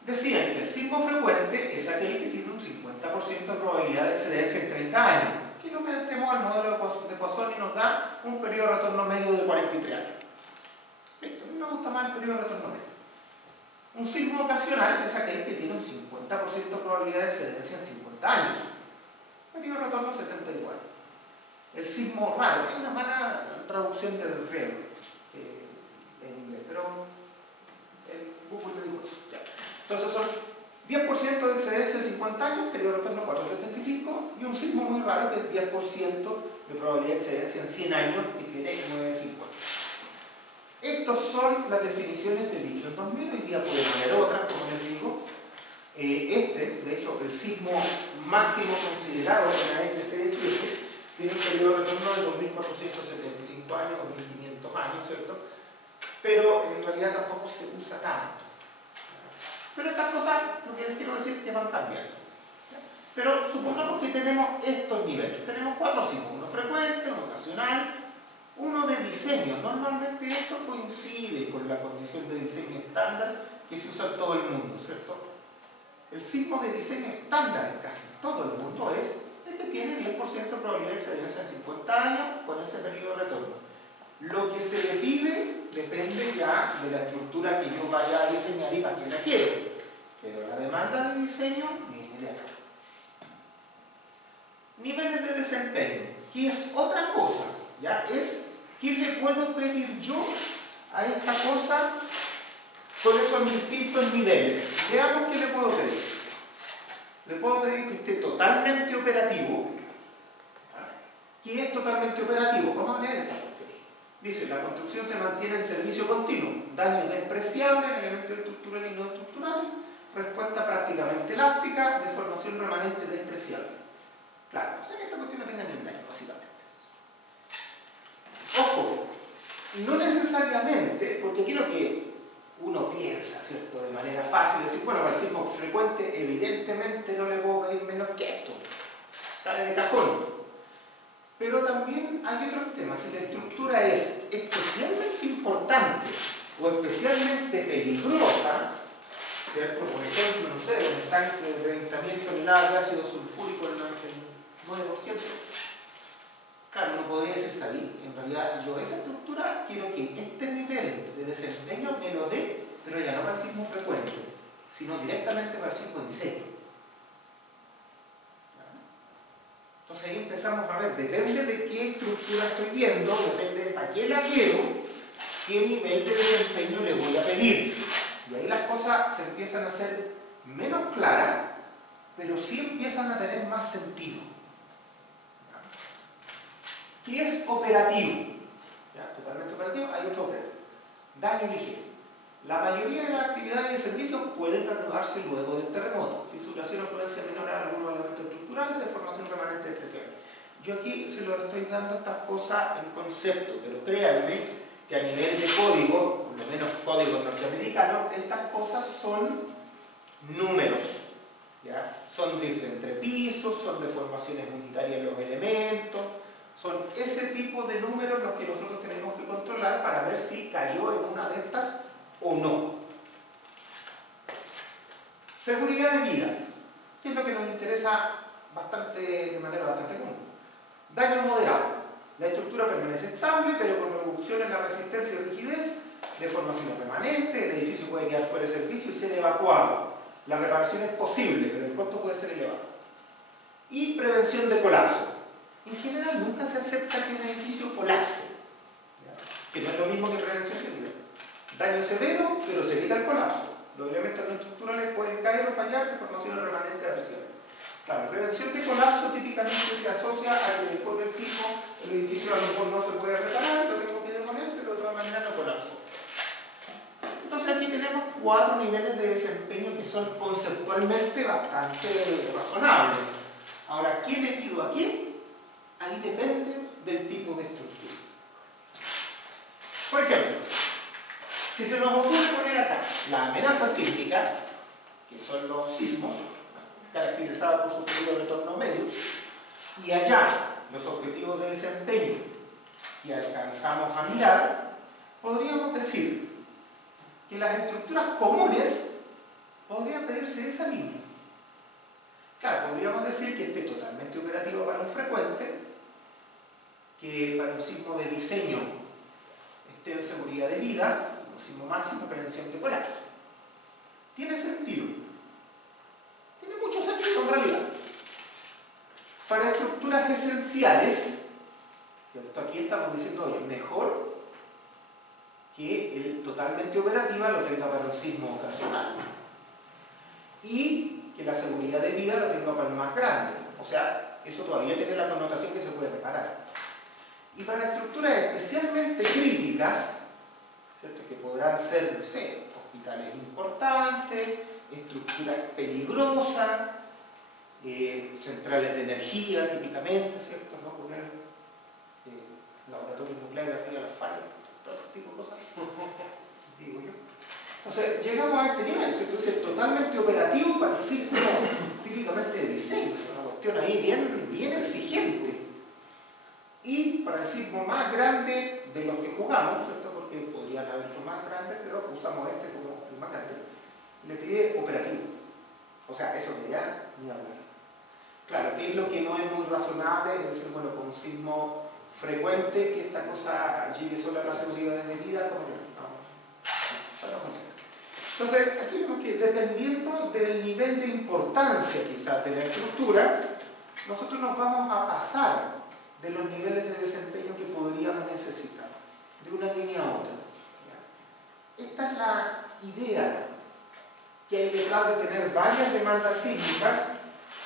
Decían que el sismo frecuente es aquel que tiene un 50% de probabilidad de excedencia en 30 años. Aquí lo metemos al modelo de Poisson y nos da un periodo de retorno medio de 43 años. Listo, a mí me gusta más el periodo de retorno medio. Un sismo ocasional es aquel que tiene un 50% de probabilidad de excedencia en 50 años. Periodo de retorno 71 años. El sismo raro, es una mala traducción del griego en inglés, pero Google me dijo eso. Ya. Entonces son 10% de excedencia en 50 años, periodo de retorno 475, y un sismo muy raro que es 10% de probabilidad de excedencia en 100 años y tiene 950. Estas son las definiciones del dicho en 2000, hoy día pueden haber otras, como les digo. De hecho, el sismo máximo considerado en la SCE7 tiene un periodo de retorno de 2.475 años, 2.500 años, ¿cierto? Pero en realidad tampoco se usa tanto. Pero estas cosas, lo que les quiero decir es que van cambiando. Pero supongamos que tenemos estos niveles. Tenemos 4 sismos, uno frecuente, uno ocasional, uno de diseño. Normalmente esto coincide con la condición de diseño estándar que se usa en todo el mundo, ¿cierto? El sismo de diseño estándar en casi todo el mundo es el que tiene 10% de probabilidad de excelencia en 50 años con ese periodo de retorno. Lo que se le pide depende ya de la estructura que yo vaya a diseñar y para qué la quiero. Pero la demanda de diseño viene de acá. Niveles de desempeño, que es otra cosa, ¿ya? Es ¿qué le puedo pedir yo a esta cosa con esos distintos niveles? Veamos qué le puedo pedir. Le puedo pedir que esté totalmente operativo. ¿Qué es totalmente operativo? Vamos a leer esta cuestión. Dice, la construcción se mantiene en servicio continuo, daño despreciable en elementos estructurales y no estructurales, respuesta prácticamente elástica, deformación remanente despreciable. Claro, o sea que esta cuestión no tenga ni un daño, básicamente. Ojo, no necesariamente, porque aquí lo que uno piensa, ¿cierto?, de manera fácil, decir, bueno, para el sismo frecuente, evidentemente no le puedo pedir menos que esto. Cae de cajón. Pero también hay otros temas. Si la estructura es especialmente importante o especialmente peligrosa, ¿cierto? Por ejemplo, no sé, un tanque de 30.000 toneladas de ácido sulfúrico en 99%, claro, no podría decir salir. En realidad, yo esa estructura quiero que este nivel de desempeño me lo dé, pero ya no para el sismo frecuente, sino directamente para el sismo diseño. Entonces ahí empezamos a ver, depende de qué estructura estoy viendo, depende de para qué la quiero, qué nivel de desempeño le voy a pedir. Y ahí las cosas se empiezan a hacer menos claras, pero sí empiezan a tener más sentido. ¿Qué es operativo? ¿Ya? Totalmente operativo, hay otro operativo. Daño ligero. La mayoría de las actividades y servicios pueden reanudarse luego del terremoto. Fisuración o influencia menor a algunos elementos estructurales, deformación remanente despreciable. Yo aquí se lo estoy dando estas cosas en concepto, pero créanme que a nivel de código, por lo menos código norteamericano, estas cosas son números. ¿Ya? Son de entrepisos, son deformaciones unitarias de los elementos, son ese tipo de números los que nosotros tenemos que controlar para ver si cayó en una de estas o no. Seguridad de vida, que es lo que nos interesa de manera bastante común. Daño moderado. La estructura permanece estable, pero con reducción en la resistencia y rigidez, deformación permanente, el edificio puede quedar fuera de servicio y ser evacuado. La reparación es posible, pero el costo puede ser elevado. Y prevención de colapso. En general nunca se acepta que un edificio colapse, ¿ya? Que no es lo mismo que prevención de vida. Daño severo, pero se evita el colapso. Los elementos no estructurales pueden caer o fallar, deformación remanente apreciable. Claro, prevención de colapso típicamente se asocia a que después del sismo el edificio a lo mejor no se puede reparar, lo tengo que demoler, pero de todas maneras no colapso. Entonces aquí tenemos 4 niveles de desempeño que son conceptualmente bastante razonables. Ahora, ¿qué le pido a quién? Ahí depende del tipo de estructura. Por ejemplo, si se nos ocurre poner acá la amenaza sísmica, que son los sismos, caracterizados por su periodo de retorno medio, y allá los objetivos de desempeño que alcanzamos a mirar, podríamos decir que las estructuras comunes podrían pedirse esa línea. Claro, podríamos decir que esté totalmente operativo para un frecuente, que para un sismo de diseño esté en seguridad de vida, un sismo máximo, prevención de colapso. ¿Tiene sentido? Tiene mucho sentido en realidad. Para estructuras esenciales, ¿cierto? Aquí estamos diciendo, oye, mejor que el totalmente operativa lo tenga para un sismo ocasional y que la seguridad de vida lo tenga para el más grande. O sea, eso todavía tiene la connotación que se puede reparar. Y para estructuras especialmente críticas, ¿cierto? Que podrán ser, no sé, hospitales importantes, estructuras peligrosas, centrales de energía típicamente, ¿cierto? ¿No? Poner laboratorios nucleares arriba de las fallas, todo ese tipo de cosas, digo yo. Entonces, llegamos a este nivel, se puede ser totalmente operativo para el sismo típicamente de diseño, es una cuestión ahí bien exigente. Y para el sismo más grande de los que jugamos, ¿cierto? Porque podrían haber hecho más grandes, pero usamos este como el más grande, le pide operativo. O sea, eso que ya ni hablar. Claro, ¿qué es lo que no es muy razonable? Es decir, bueno, con un sismo frecuente, que esta cosa llegue solo a la seguridad de vida, como yo. No funciona. Entonces, aquí vemos que dependiendo del nivel de importancia quizás de la estructura, nosotros nos vamos a pasar de los niveles de desempeño que podríamos necesitar, de una línea a otra. Esta es la idea que hay detrás de tener varias demandas sísmicas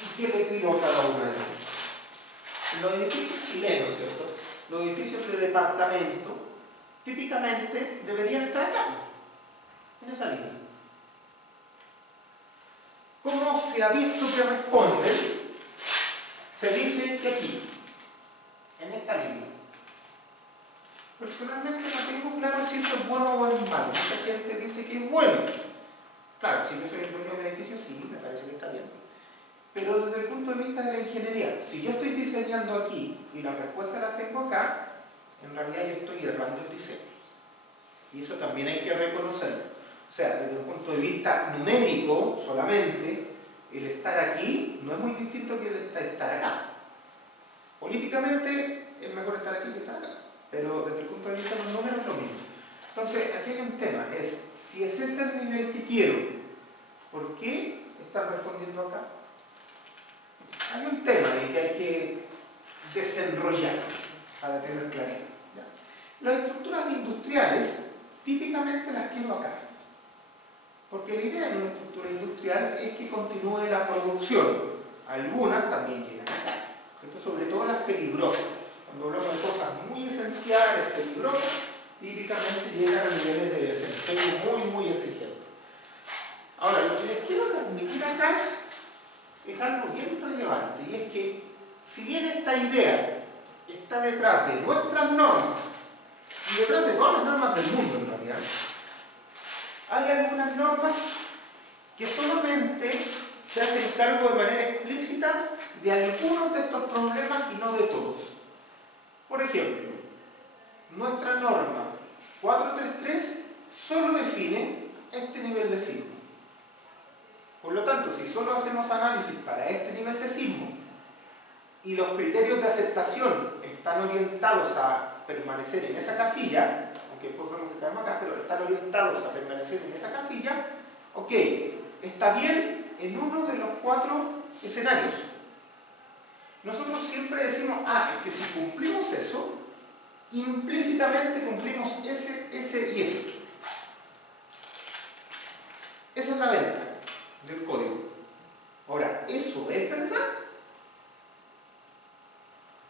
y qué le pido a cada una de ellas. En los edificios chilenos, ¿cierto? Los edificios de departamento típicamente deberían estar acá, en esa línea. ¿Cómo se ha visto que responden? Se dice que aquí, en esta línea. Personalmente no tengo claro si eso es bueno o es malo. Mucha gente dice que es bueno. Claro, si yo soy el dueño del edificio, sí, me parece que está bien. Pero desde el punto de vista de la ingeniería, si yo estoy diseñando aquí y la respuesta la tengo acá, en realidad yo estoy errando el diseño. Y eso también hay que reconocerlo. O sea, desde el punto de vista numérico solamente, el estar aquí no es muy distinto que el estar acá. Políticamente es mejor estar aquí que estar acá, pero desde el punto de vista de los números es lo mismo. Entonces, aquí hay un tema, es si ese es el nivel que quiero, ¿por qué están respondiendo acá? Hay un tema ahí que hay que desenrollar para tener claridad. Las estructuras industriales típicamente las quiero acá, porque la idea de una estructura industrial es que continúe la producción. Algunas también llegan acá, sobre todo las peligrosas. Cuando hablamos de cosas muy esenciales, peligrosas, típicamente llegan a niveles de desempeño muy exigentes. Ahora, lo que les quiero transmitir acá es algo bien relevante, y es que si bien esta idea está detrás de nuestras normas y detrás de todas las normas del mundo en realidad, hay algunas normas que solamente se hacen cargo de manera explícita de algunos de estos problemas y no de todos. Por ejemplo, nuestra norma 433 solo define este nivel de sismo. Por lo tanto, si solo hacemos análisis para este nivel de sismo y los criterios de aceptación están orientados a permanecer en esa casilla, aunque después vemos que caemos acá, pero están orientados a permanecer en esa casilla, ok, está bien en uno de los 4 escenarios. Nosotros siempre decimos, es que si cumplimos eso, implícitamente cumplimos ese y ese. Esa es la venta del código. Ahora, ¿eso es verdad?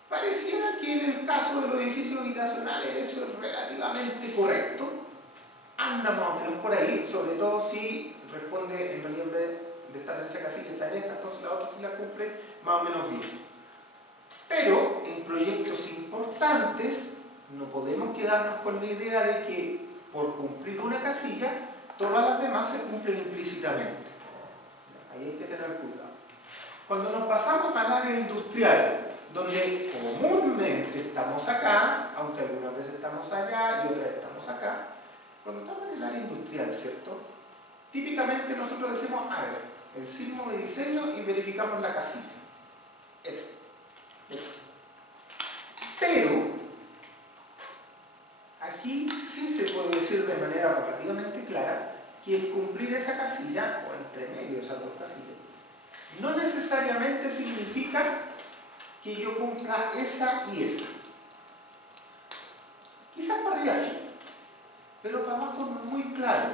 Pareciera que en el caso de los edificios habitacionales eso es relativamente correcto. Anda más o menos por ahí, sobre todo si responde en realidad de estar en esa casilla, está en esta, entonces la otra sí la cumple más o menos bien. Pero en proyectos importantes no podemos quedarnos con la idea de que por cumplir una casilla todas las demás se cumplen implícitamente. Ahí hay que tener cuidado. Cuando nos pasamos al área industrial, donde comúnmente estamos acá, aunque algunas veces estamos allá y otras estamos acá, cuando estamos en el área industrial, ¿cierto? Típicamente nosotros decimos, el sismo de diseño y verificamos la casilla. Pero aquí sí se puede decir de manera relativamente clara que el cumplir esa casilla, o entre medio de esas dos casillas, no necesariamente significa que yo cumpla esa y esa. Quizás para arriba sí, pero para abajo no es muy claro.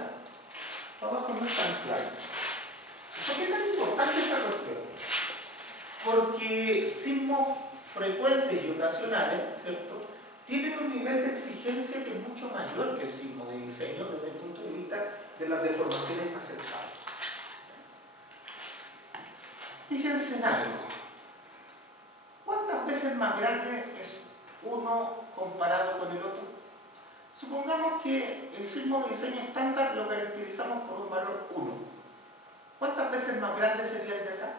Para abajo no es tan claro. ¿Por qué es tan importante esa cuestión? Porque sismos frecuentes y ocasionales, ¿cierto?, tienen un nivel de exigencia que es mucho mayor que el sismo de diseño desde el punto de vista de las deformaciones aceptables. Fíjense en algo. ¿Cuántas veces más grande es uno comparado con el otro? Supongamos que el sismo de diseño estándar lo caracterizamos por un valor 1. ¿Cuántas veces más grande sería el de acá?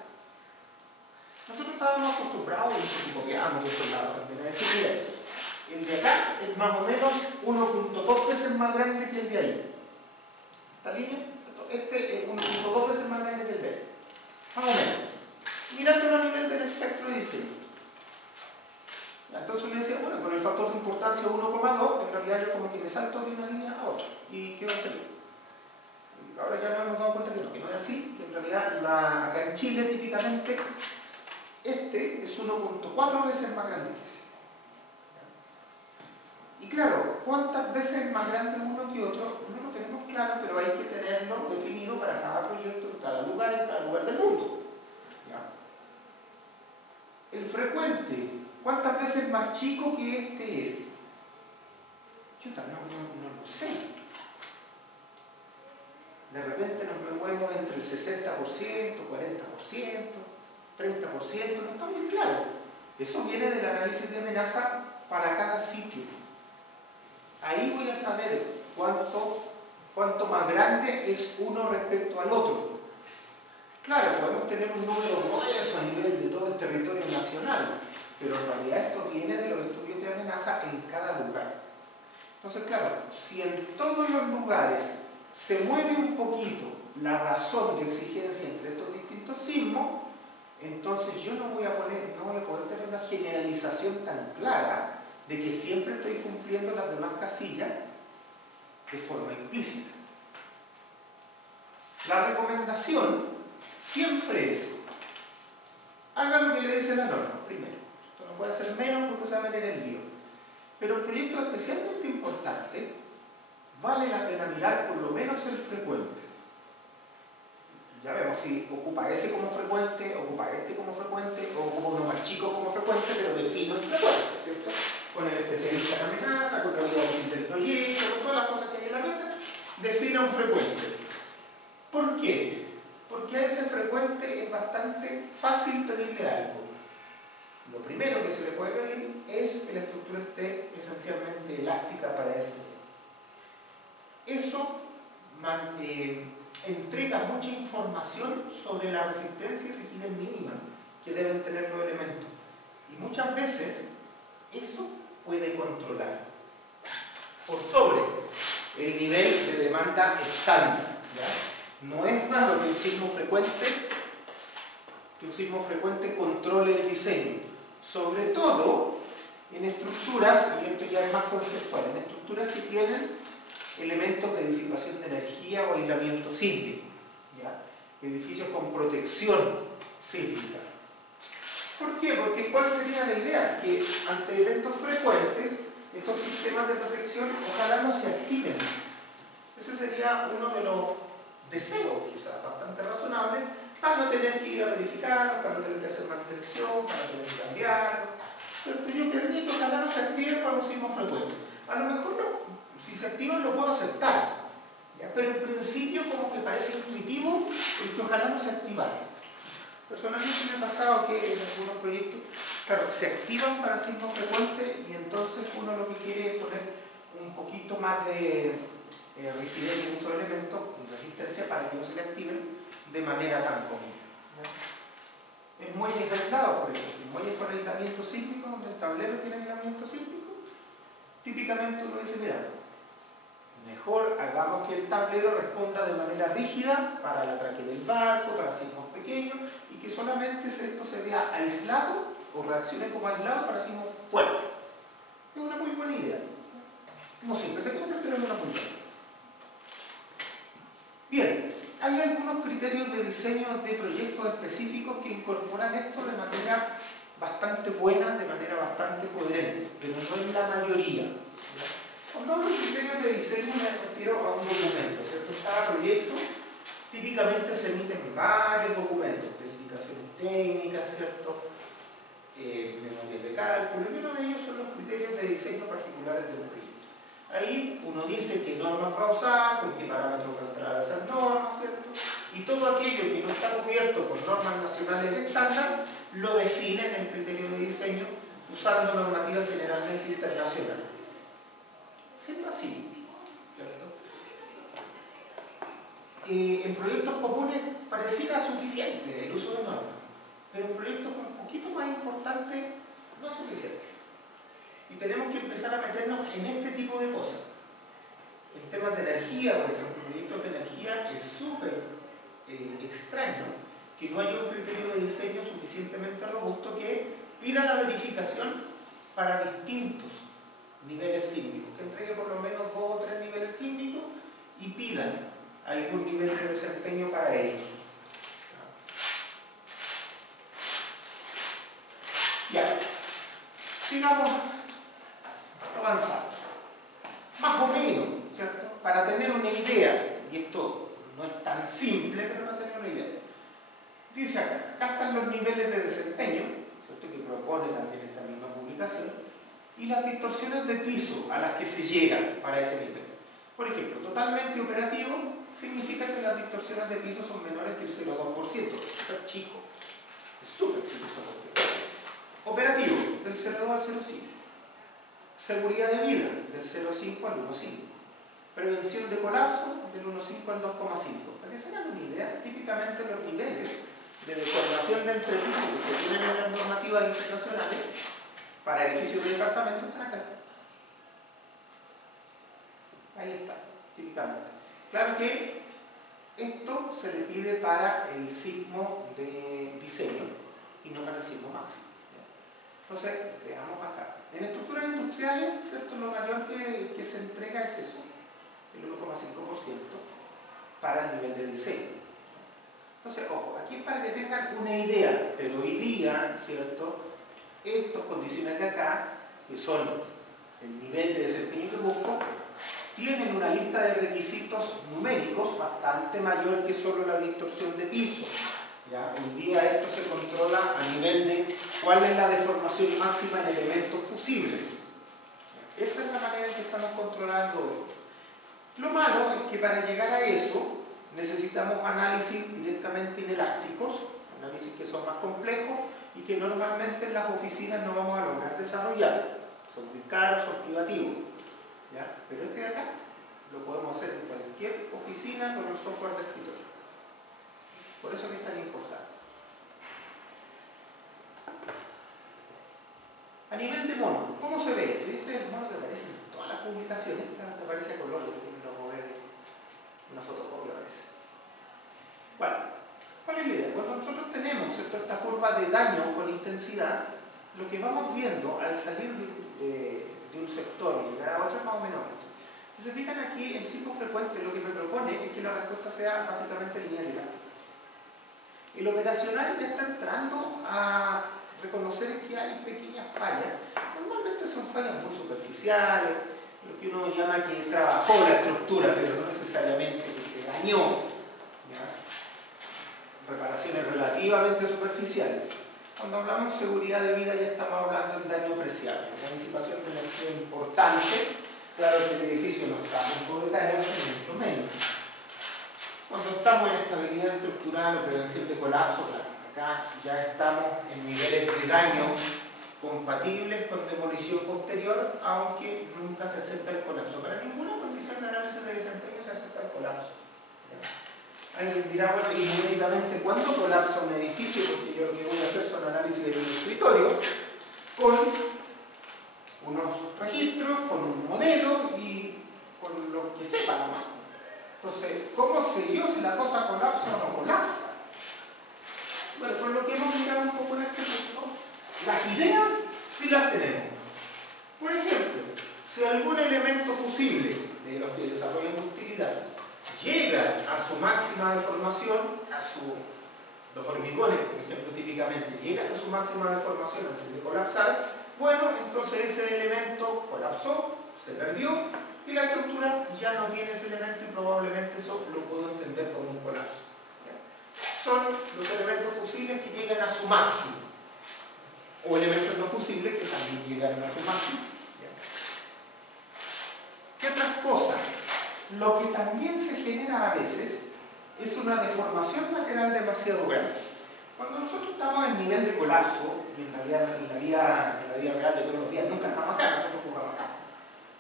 Nosotros estábamos acostumbrados, y copiamos de estos lados también, a decir, mira, el de acá es más o menos 1.2 veces más grande que el de ahí. ¿Está línea? Este es 1.2 veces más grande que el de ahí. Más o menos. Mirándolo a nivel del espectro de diseño. Entonces le decía, bueno, con el factor de importancia 1,2, en realidad yo como que me salto de una línea a otra. ¿Y qué va a hacer? Ahora ya nos hemos dado cuenta que no es así, que en realidad acá en Chile típicamente este es 1.4 veces más grande que ese. Y claro, ¿cuántas veces más grande uno que otro? No lo tenemos claro, pero hay que tenerlo definido para cada proyecto, en cada lugar del mundo. ¿Ya? El frecuente, ¿cuántas veces más chico que este es? Yo también no lo sé. De repente nos movemos entre el 60%, 40%, 30%, no está muy claro. Eso viene del análisis de amenaza para cada sitio. Ahí voy a saber cuánto más grande es uno respecto al otro. Claro, podemos tener un número grueso a nivel de todo el territorio nacional, pero en realidad esto viene de los estudios de amenaza en cada lugar. Entonces, claro, si en todos los lugares se mueve un poquito la razón de exigencia entre estos distintos sismos, entonces yo no voy a poder tener una generalización tan clara de que siempre estoy cumpliendo las demás casillas de forma implícita. La recomendación siempre es, haga lo que le dice la norma, primero. Esto no puede ser menos porque se va a meter en el lío. Pero el proyecto es especialmente importante, vale la pena mirar por lo menos el frecuente. Ya vemos si ocupa ese como frecuente, ocupa este como frecuente, o ocupa uno más chico como frecuente, pero defino el frecuente, ¿cierto? Con el especialista en amenaza, con el líder del proyecto, con todas las cosas que hay en la mesa, defina un frecuente. ¿Por qué? Porque a ese frecuente es bastante fácil pedirle algo. Lo primero que se le puede pedir es que la estructura esté esencialmente elástica para ese. Eso entrega mucha información sobre la resistencia y rigidez mínima que deben tener los elementos. Y muchas veces eso puede controlar por sobre el nivel de demanda estándar. ¿Ya? No es raro que un sismo frecuente controle el diseño, sobre todo en estructuras, y esto ya es más conceptual, en estructuras que tienen elementos de disipación de energía o aislamiento sísmico, ¿ya? Edificios con protección sísmica. ¿Por qué? Porque ¿cuál sería la idea? Que ante eventos frecuentes, estos sistemas de protección ojalá no se activen. Ese sería uno de los deseos, quizás bastante razonable, para no tener que ir a verificar, para no tener que hacer mantención, para no tener que cambiar. Pero yo permito, ojalá no se activen cuando un sismo frecuente. A lo mejor no. Si se activan lo puedo aceptar, ¿ya? Pero en principio como que parece intuitivo el que ojalá no se activara. Personalmente me ha pasado que en algunos proyectos, claro, se activan para sismos frecuentes y entonces uno lo que quiere es poner un poquito más de rigidez en uso de elementos y resistencia para que no se le activen de manera tan común. En muelles aislados, por ejemplo, en muelles con aislamiento sísmico, donde el tablero tiene aislamiento sísmico, típicamente uno dice, mira, mejor hagamos que el tablero responda de manera rígida para el atraque del barco, para sismos pequeños, y que solamente esto se vea aislado o reaccione como aislado para sismos fuertes. Es una muy buena idea. No siempre se cumple, pero es una muy buena. Bien, hay algunos criterios de diseño de proyectos específicos que incorporan esto de manera bastante buena, de manera bastante coherente, pero no en la mayoría. Cuando hablo de criterios de diseño me refiero a un documento, ¿cierto? Cada proyecto típicamente se emiten varios documentos, especificaciones técnicas, ¿cierto? Memorias de cálculo, y uno de ellos son los criterios de diseño particulares del proyecto. Ahí uno dice qué normas va a usar, con qué parámetros va a entrar a esas normas, ¿cierto? Y todo aquello que no está cubierto por normas nacionales estándar lo define en el criterio de diseño usando normativas generalmente internacionales. siendo así, ¿cierto? En proyectos comunes pareciera suficiente el uso de normas, pero en proyectos un poquito más importantes no es suficiente. Y tenemos que empezar a meternos en este tipo de cosas. En temas de energía, por ejemplo, proyectos de energía es súper extraño que no haya un criterio de diseño suficientemente robusto que pida la verificación para distintos niveles sísmicos, que entregue por lo menos 2 o 3 niveles sísmicos y pidan algún nivel de desempeño para ellos. Ya, digamos, avanzar. Más o menos, ¿cierto? Para tener una idea, y esto no es tan simple, pero para tener una idea. Dice acá están los niveles de desempeño, ¿cierto? Que propone también esta misma publicación, y las distorsiones de piso a las que se llega para ese nivel. Por ejemplo, totalmente operativo significa que las distorsiones de piso son menores que el 0,2%, es súper chico, es súper chico esa cuestión. Operativo, del 0,2 al 0,5. Seguridad de vida, del 0,5 al 1,5. Prevención de colapso, del 1,5 al 2,5. Para que se hagan una idea, típicamente los niveles de deformación de entrepiso que se tienen en las normativas internacionales para edificios de departamentos están acá. Ahí está, típicamente. Claro que esto se le pide para el sismo de diseño y no para el sismo máximo. Entonces, veamos acá. En estructuras industriales, ¿cierto? Lo mayor que se entrega es eso, el 1,5% para el nivel de diseño. Entonces, ojo, aquí es para que tengan una idea, pero hoy día, ¿cierto? Estas condiciones de acá, que son el nivel de desempeño que busco, tienen una lista de requisitos numéricos bastante mayor que solo la distorsión de piso. ¿Ya? Hoy día esto se controla a nivel de cuál es la deformación máxima en elementos fusibles. Esa es la manera en que estamos controlando hoy. Lo malo es que para llegar a eso necesitamos análisis directamente inelásticos, análisis que son más complejos y que normalmente en las oficinas no vamos a lograr desarrollar. Son muy caros, son privativos. ¿Ya? Pero este de acá lo podemos hacer en cualquier oficina con un software de escritorio. Por eso es tan importante. A nivel de mono, ¿cómo se ve esto? Este es el mono que aparece en todas las publicaciones, claro que aparece a color, que tiene que mover una fotocopia a veces. Bueno, ¿cuál es la idea? Cuando nosotros tenemos esta curva de daño con intensidad, lo que vamos viendo al salir de un sector y llegar a otro es más o menos esto. Si se fijan aquí, el sismo frecuente lo que me propone es que la respuesta sea básicamente lineal y elástica. El operacional ya está entrando a reconocer que hay pequeñas fallas. Normalmente son fallas muy superficiales, lo que uno llama que trabajó la estructura, pero no necesariamente que se dañó. ¿Ya? Reparaciones relativamente superficiales. Cuando hablamos de seguridad de vida ya estamos hablando del daño apreciable. La disipación de energía es importante. Claro que el edificio no está a punto de caerse, mucho menos. Cuando estamos en estabilidad estructural o prevención de colapso, claro, acá ya estamos en niveles de daño compatibles con demolición posterior, aunque nunca se acepta el colapso. Para ninguna condición de análisis de desempeño se acepta el colapso. Alguien dirá, bueno, y inmediatamente, ¿cuándo colapsa un edificio? Porque yo lo que voy a hacer son análisis de un escritorio con unos registros, con un modelo y con lo que sepa nomás. Entonces, ¿cómo sé yo si la cosa colapsa o no colapsa? Bueno, con lo que hemos mirado un poco en este curso, las ideas sí las tenemos. Por ejemplo, si algún elemento fusible de los que desarrollan ductilidad llega a su máxima deformación, los hormigones, por ejemplo, típicamente llegan a su máxima deformación antes de colapsar, bueno, entonces ese elemento colapsó, se perdió y la estructura ya no tiene ese elemento y probablemente eso lo puedo entender como un colapso. ¿Ya? Son los elementos fusibles que llegan a su máximo o elementos no fusibles que también llegan a su máximo. ¿Ya? ¿Qué otras cosas? Lo que también se genera a veces es una deformación lateral demasiado grande. Cuando nosotros estamos en nivel de colapso, y en la vida real de todos los días, nunca estamos acá, nosotros jugamos acá.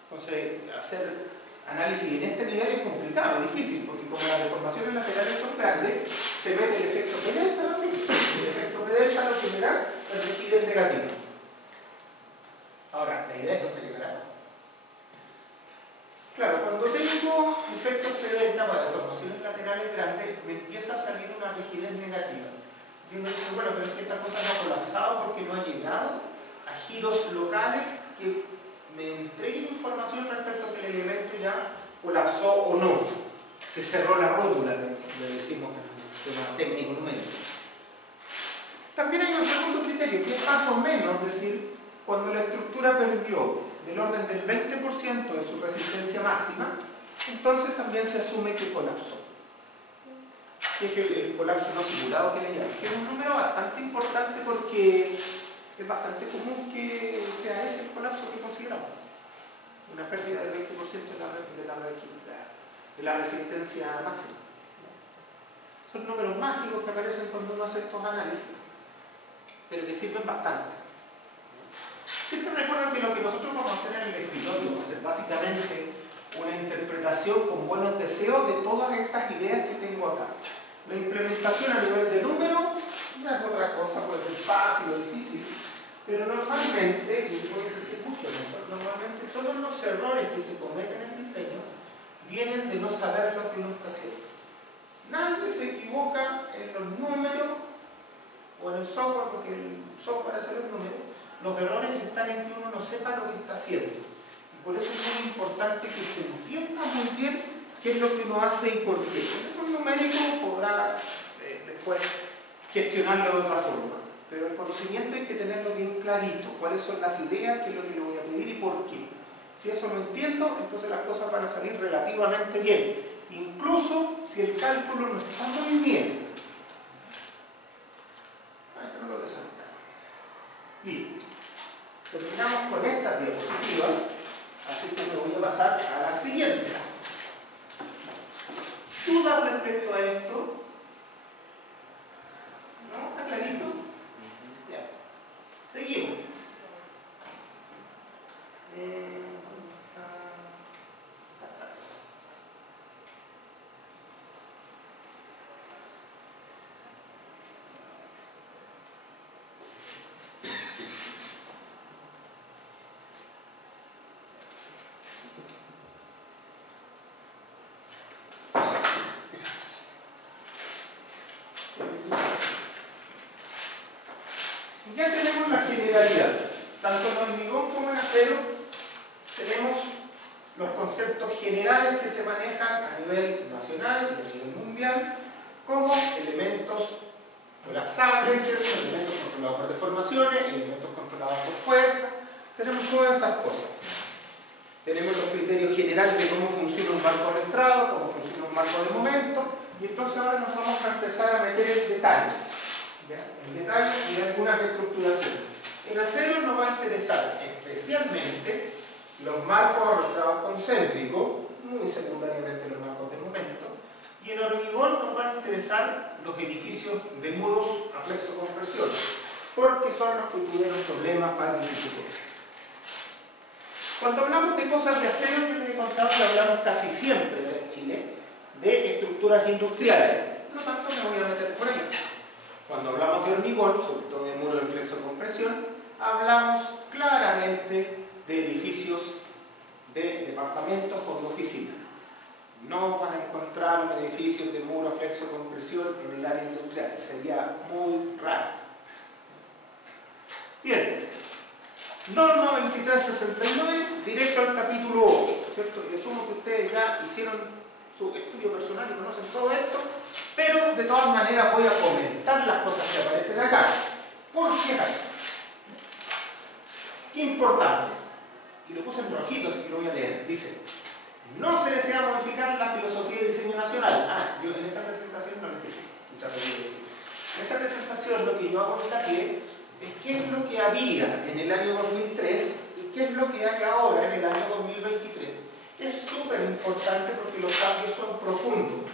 Entonces, hacer análisis en este nivel es complicado, es difícil, porque como las deformaciones laterales son grandes, se mete el efecto P delta también. El efecto P delta lo que me da es rigidez negativa. Ahora, la idea es que usted llegará. Claro, cuando tengo efectos P delta para deformaciones laterales grandes, me empieza a salir una rigidez negativa. Y uno dice, bueno, pero es que esta cosa no ha colapsado porque no ha llegado a giros locales que me entreguen información respecto a que el elemento ya colapsó o no. Se cerró la rótula, le decimos en tema técnico numérico. También hay un segundo criterio, que es más o menos, es decir, cuando la estructura perdió del orden del 20% de su resistencia máxima, entonces también se asume que colapsó. Que es el colapso no simulado que le llaman, que es un número bastante importante porque es bastante común que sea ese el colapso que consideramos. Una pérdida del 20% de la resistencia máxima. Son números mágicos que aparecen cuando uno hace estos análisis, pero que sirven bastante. Siempre recuerden que lo que nosotros vamos a hacer en el escritorio va a ser básicamente una interpretación con buenos deseos de todas estas ideas que tengo acá. La implementación a nivel de números no es otra cosa, puede ser fácil o difícil, pero normalmente, y puede ser que muchos de nosotros, normalmente todos los errores que se cometen en el diseño vienen de no saber lo que uno está haciendo. Nadie se equivoca en los números o en el software, porque el software hace los números. Los errores están en que uno no sepa lo que está haciendo. Y por eso es muy importante que se entienda muy bien qué es lo que uno hace y por qué. Un numérico podrá después gestionarlo de otra forma. Pero el conocimiento hay que tenerlo bien clarito. Cuáles son las ideas, qué es lo que le voy a pedir y por qué. Si eso lo entiendo, entonces las cosas van a salir relativamente bien. Incluso si el cálculo no está muy bien. Esto no lo desarrollamos. Listo. Terminamos con estas diapositivas. Así que me voy a pasar a las siguientes. ¿Dudas respecto a esto? ¿No? ¿Está clarito? Ya. Seguimos. Ya tenemos la generalidad. Tanto en hormigón como en acero tenemos los conceptos generales que se manejan a nivel nacional y a nivel mundial como elementos colapsables, ¿cierto? Elementos controlados por deformaciones, elementos controlados por fuerza. Tenemos todas esas cosas. Tenemos los criterios generales de cómo funciona un marco de estrado, cómo funciona un marco de momento, y entonces ahora nos vamos a empezar a meter en detalles. ¿Ya? En detalles y algunas estructuraciones. En acero nos va a interesar especialmente los marcos arrastrados concéntricos, muy secundariamente los marcos de momento, y en hormigón nos van a interesar los edificios de muros a flexo-compresión, porque son los que tuvieron problemas para el TCF. Cuando hablamos de cosas de acero, yo les he contado que hablamos casi siempre en Chile de estructuras industriales, por lo tanto me voy a meter por ahí. Cuando hablamos de hormigón, sobre todo de muros de flexo-compresión, hablamos claramente de edificios de departamentos o de oficinas. No van a encontrar un edificio de muro a flexo-compresión en el área industrial, sería muy raro. Bien, norma 2369, directo al capítulo 8, ¿cierto? Yo asumo que ustedes ya hicieron su estudio personal y conocen todo esto, pero de todas maneras voy a comentar las cosas que aparecen acá, por si acaso. Importante, y lo puse en rojito, así que lo voy a leer. Dice: no se desea modificar la filosofía de diseño nacional. Yo en esta presentación no les dije, quizás lo voy a decir. En esta presentación lo que yo hago hincapié es qué es lo que había en el año 2003 y qué es lo que hay ahora en el año 2023. Es súper importante porque los cambios son profundos.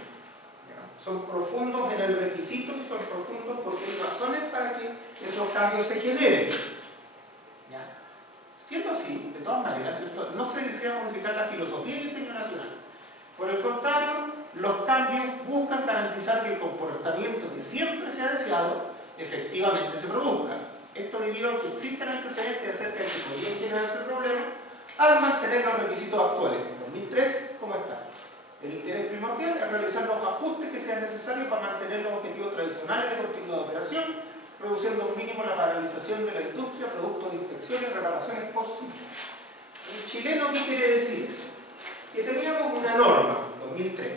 Son profundos en el requisito y son profundos porque hay razones para que esos cambios se generen. ¿Ya? Siendo así, todas maneras, ¿cierto?, no se desea modificar la filosofía de diseño nacional. Por el contrario, los cambios buscan garantizar que el comportamiento que siempre se ha deseado efectivamente se produzca. Esto debido a que existen antecedentes acerca de que podrían generarse problemas al mantener los requisitos actuales. En 2003, ¿cómo está? El interés primordial es realizar los ajustes que sean necesarios para mantener los objetivos tradicionales de continuidad de operación, produciendo un mínimo la paralización de la industria, producto de inspecciones y reparaciones posibles. ¿En chileno qué quiere decir eso? Que teníamos una norma, 2003,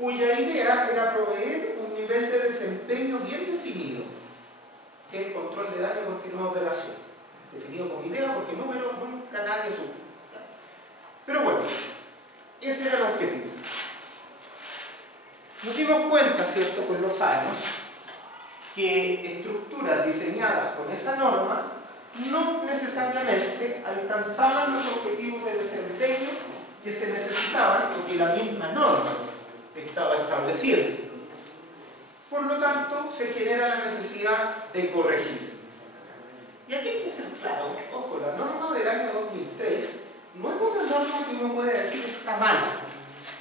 cuya idea era proveer un nivel de desempeño bien definido, que es el control de daño y continuidad de operación. Definido como idea porque número nunca nadie supo. Pero bueno, ese era el objetivo. Nos dimos cuenta, ¿cierto?, con los años, que estructuras diseñadas con esa norma no necesariamente alcanzaban los objetivos de desempeño que se necesitaban porque la misma norma estaba establecida. Por lo tanto, se genera la necesidad de corregir. Y aquí hay que ser claro, ojo, la norma del año 2003 no es una norma que uno puede decir está mala.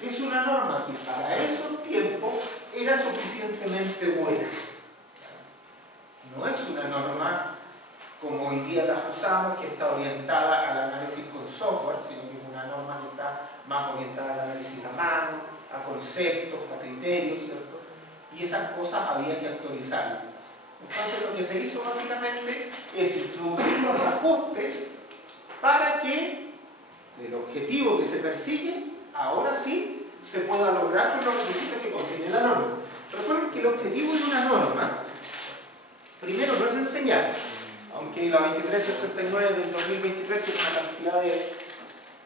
Es una norma que para esos tiempos era suficientemente buena. No es una norma como hoy día las usamos, que está orientada al análisis con software, sino que es una norma que está más orientada al análisis a mano, a conceptos, a criterios, ¿cierto? Y esas cosas había que actualizarlas. Entonces lo que se hizo básicamente es introducir los ajustes para que el objetivo que se persigue, ahora sí, se pueda lograr con los requisitos que contiene la norma. Recuerden que el objetivo de una norma, primero, no es enseñar, aunque la 2369 del 2023 tiene una cantidad de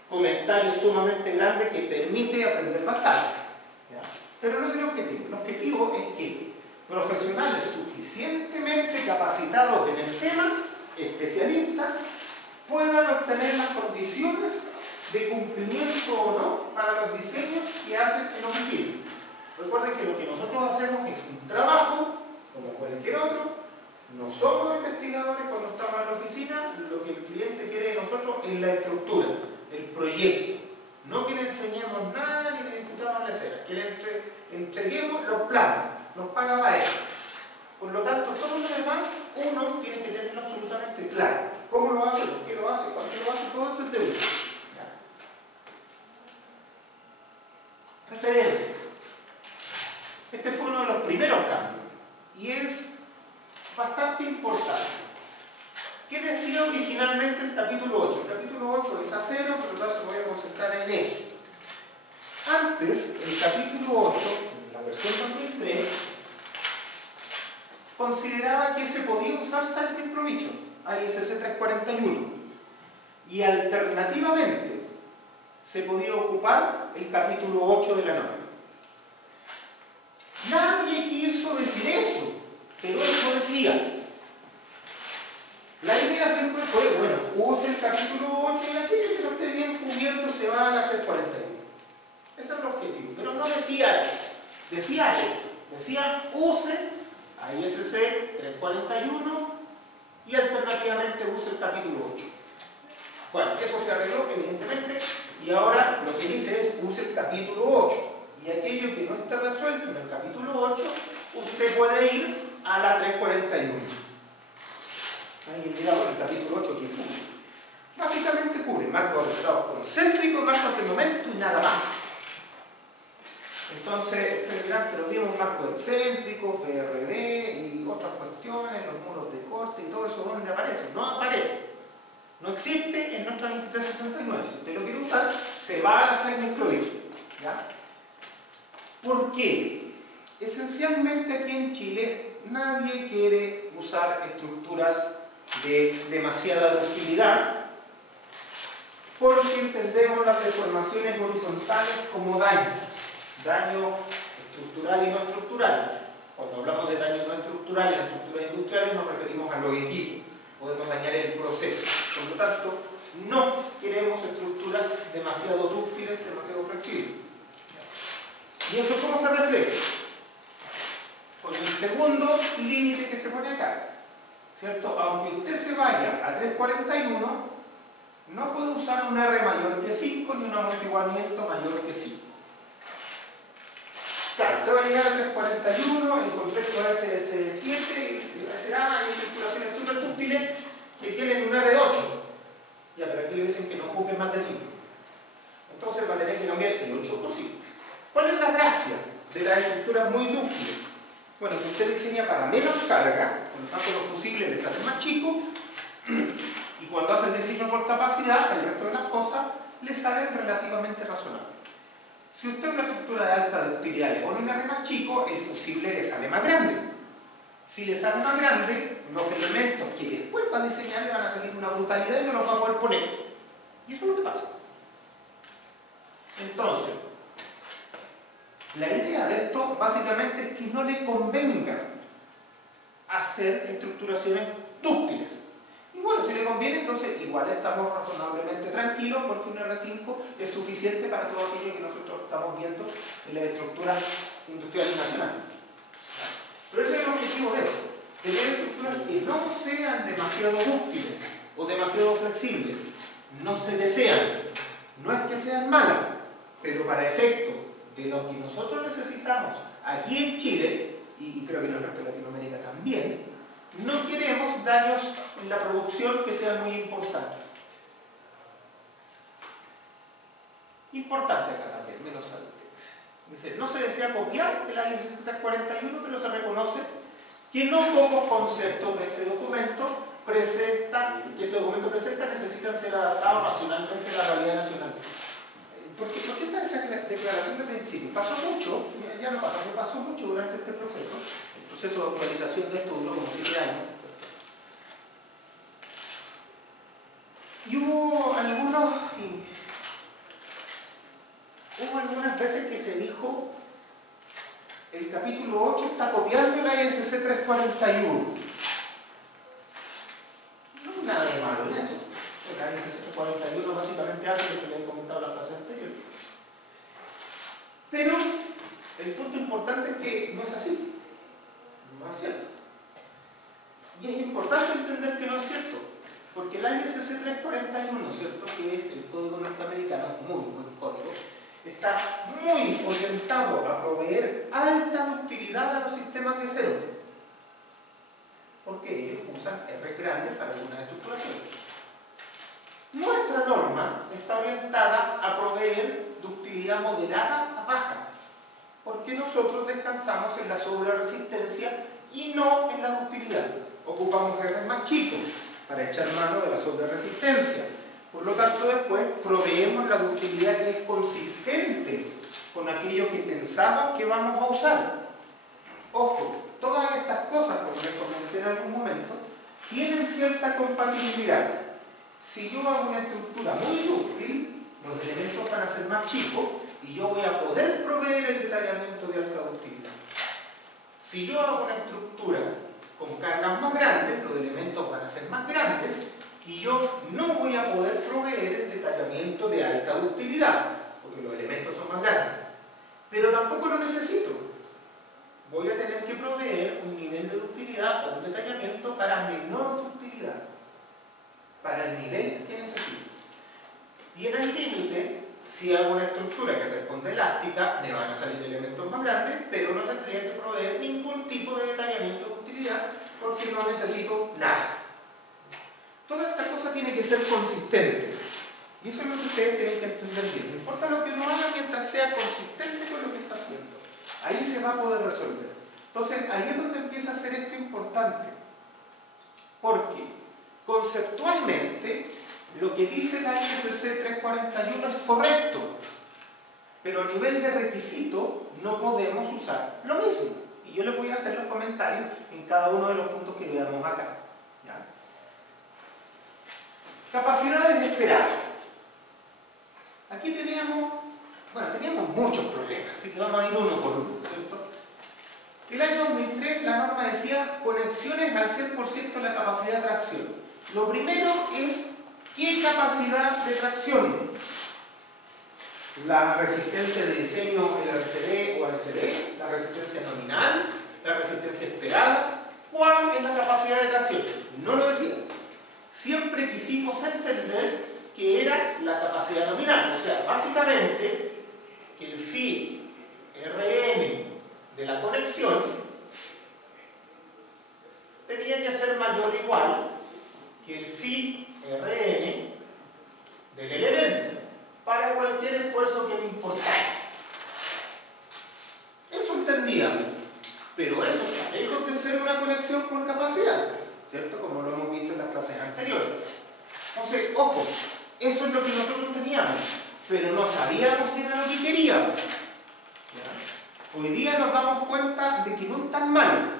comentarios sumamente grande que permite aprender bastante. ¿Ya? Pero no es el objetivo. El objetivo es que profesionales suficientemente capacitados en el tema, especialistas, puedan obtener las condiciones de cumplimiento o no para los diseños que hacen en oficina. Recuerden que lo que nosotros hacemos es un trabajo, como cualquier otro. No somos investigadores cuando estamos en la oficina, lo que el cliente quiere de nosotros es la estructura, el proyecto. No que le enseñemos nada ni le discutamos la escena, que le entreguemos los planos, nos paga para eso. Por lo tanto, todo lo demás uno tiene que tenerlo absolutamente claro. ¿Cómo lo hace? ¿Por qué lo hace? ¿Por qué lo hace? Todo eso es de uno. Referencias. Este fue uno de los primeros cambios y es bastante importante. ¿Qué decía originalmente el capítulo 8? El capítulo 8 es A0, por lo tanto me voy a concentrar en eso. Antes, el capítulo 8, la versión 2003, consideraba que se podía usar Seismic Provision, ISC 341, y alternativamente se podía ocupar el capítulo 8 de la norma. Nadie quiso decir eso, pero eso decía. La idea siempre fue, bueno, use el capítulo 8 y aquello que no esté bien cubierto se va a la 341. Ese es el objetivo, pero no decía eso. Decía esto, decía use a ISC 341 y alternativamente use el capítulo 8. Bueno, eso se arregló evidentemente y ahora lo que dice es use el capítulo 8 y aquello que no esté resuelto en el capítulo 8 usted puede ir a la 341. Alguien dirá, bueno, el capítulo 8 ¿qué cubre? Básicamente cubre marcos de resultados concéntricos, marcos de momento y nada más. Entonces, ustedes dirán, pero vimos marcos excéntricos, BRD y otras cuestiones, los muros de corte y todo eso, ¿dónde aparece? No aparece. No existe en nuestra 2369. Si usted lo quiere usar, se va a la Seismic Provision. ¿Ya? ¿Por qué? Esencialmente aquí en Chile nadie quiere usar estructuras de demasiada ductilidad porque entendemos las deformaciones horizontales como daño estructural y no estructural. Cuando hablamos de daño no estructural en estructuras industriales nos referimos a los equipos, podemos dañar el proceso. Por lo tanto, no queremos estructuras demasiado dúctiles, demasiado flexibles. ¿Y eso cómo se refleja? Con el segundo límite que se pone acá, ¿cierto? Aunque usted se vaya a 341, no puedo usar un R mayor que 5 ni un amortiguamiento mayor que 5. Claro, usted va a llegar al 341 en contexto de SS7 y va a decir, hay estructuraciones súper útiles que tienen un R de 8. Ya, pero aquí le dicen que no ocupen más de 5. Entonces va a tener que cambiar el 8 por 5. ¿Cuál es la gracia de las estructuras muy dúctiles? Bueno, que usted diseña para menos carga, por lo tanto los fusibles le salen más chicos, y cuando hace el diseño por capacidad, el resto de las cosas le salen relativamente razonables. Si usted una estructura de alta ductilidad le pone un R más chico, el fusible le sale más grande. Si le sale más grande, los elementos que después va a diseñar le van a salir una brutalidad y no los va a poder poner. Y eso es lo que pasa. Entonces, la idea de esto básicamente es que no le convenga hacer estructuraciones dúctiles. Y bueno, si le conviene, entonces igual estamos razonablemente tranquilos porque un R5 es suficiente para todo aquello que nosotros estamos viendo en las estructuras industriales nacionales. Pero ese es el objetivo de eso, tener estructuras que no sean demasiado dúctiles o demasiado flexibles, no se desean, no es que sean malas, pero para efecto de lo que nosotros necesitamos aquí en Chile, y creo que en el resto de Latinoamérica también, no queremos daños en la producción que sean muy importantes. Importante acá también, me lo salté. Dice, no se desea copiar el ISO 341, pero se reconoce que no pocos conceptos de este documento necesitan ser adaptados racionalmente a la realidad nacional. ¿Por qué está esa declaración de principio? Pasó mucho, ya no pasó, pero pasó mucho durante este proceso. El proceso de actualización de esto duró como 7 años. Y hubo algunas veces que se dijo el capítulo 8 está copiando la ISC 341. No hay nada de malo en eso. La ISC 341 básicamente hace lo que le he comentado en la clase anterior. Pero el punto importante es que no es así. No es cierto. Y es importante entender que no es cierto. Porque la ISC 341, ¿cierto?, que es el código norteamericano, muy buen código, está muy orientado a proveer alta ductilidad a los sistemas de acero. Porque ellos usan R grandes para algunas estructuraciones. Nuestra norma está orientada a proveer ductilidad moderada a baja. Porque nosotros descansamos en la sobreresistencia y no en la ductilidad. Ocupamos R más chicos para echar mano de la sobreresistencia. Por lo tanto, después proveemos la ductilidad que es consistente con aquello que pensamos que vamos a usar. Ojo, todas estas cosas, como les comenté en algún momento, tienen cierta compatibilidad. Si yo hago una estructura muy dúctil, los elementos van a ser más chicos y yo voy a poder proveer el detallamiento de alta ductilidad. Si yo hago una estructura con cargas más grandes, los elementos van a ser más grandes y yo no voy a poder proveer el detallamiento de alta ductilidad, porque los elementos son más grandes. Pero tampoco lo necesito. Voy a tener que proveer un nivel de ductilidad o un detallamiento para menor ductilidad, para el nivel que necesito. Y en el límite, si hago una estructura que responde elástica, me van a salir elementos más grandes, pero no tendría que proveer ningún tipo de detallamiento de ductilidad porque no necesito nada. Toda esta cosa tiene que ser consistente. Y eso es lo que ustedes tienen que entender bien. No importa lo que uno haga mientras sea consistente con lo que está haciendo. Ahí se va a poder resolver. Entonces, ahí es donde empieza a ser esto importante. Porque conceptualmente, lo que dice la ISC 341 es correcto. Pero a nivel de requisito, no podemos usar lo mismo. Y yo les voy a hacer los comentarios en cada uno de los puntos que veamos acá. ¿Ya? Capacidades esperadas. Aquí teníamos muchos problemas, así que vamos a ir uno por uno, ¿cierto? El año 2003 la norma decía conexiones al 100% de la capacidad de tracción. Lo primero es ¿qué capacidad de tracción? La resistencia de diseño LCD o LCD, la resistencia nominal, la resistencia esperada. ¿Cuál es la capacidad de tracción? No lo decía. Siempre quisimos entender que era la capacidad nominal. O sea, básicamente, que el phi Rn de la conexión tenía que ser mayor o igual que el phi Rn del elemento para cualquier esfuerzo que me importara. Eso entendíamos, pero eso está lejos de ser una conexión por capacidad, ¿cierto? Como lo hemos visto en las clases anteriores. Entonces, ojo, eso es lo que nosotros teníamos, pero no sabíamos si era lo que queríamos. ¿Ya? Hoy día nos damos cuenta de que no es tan mal,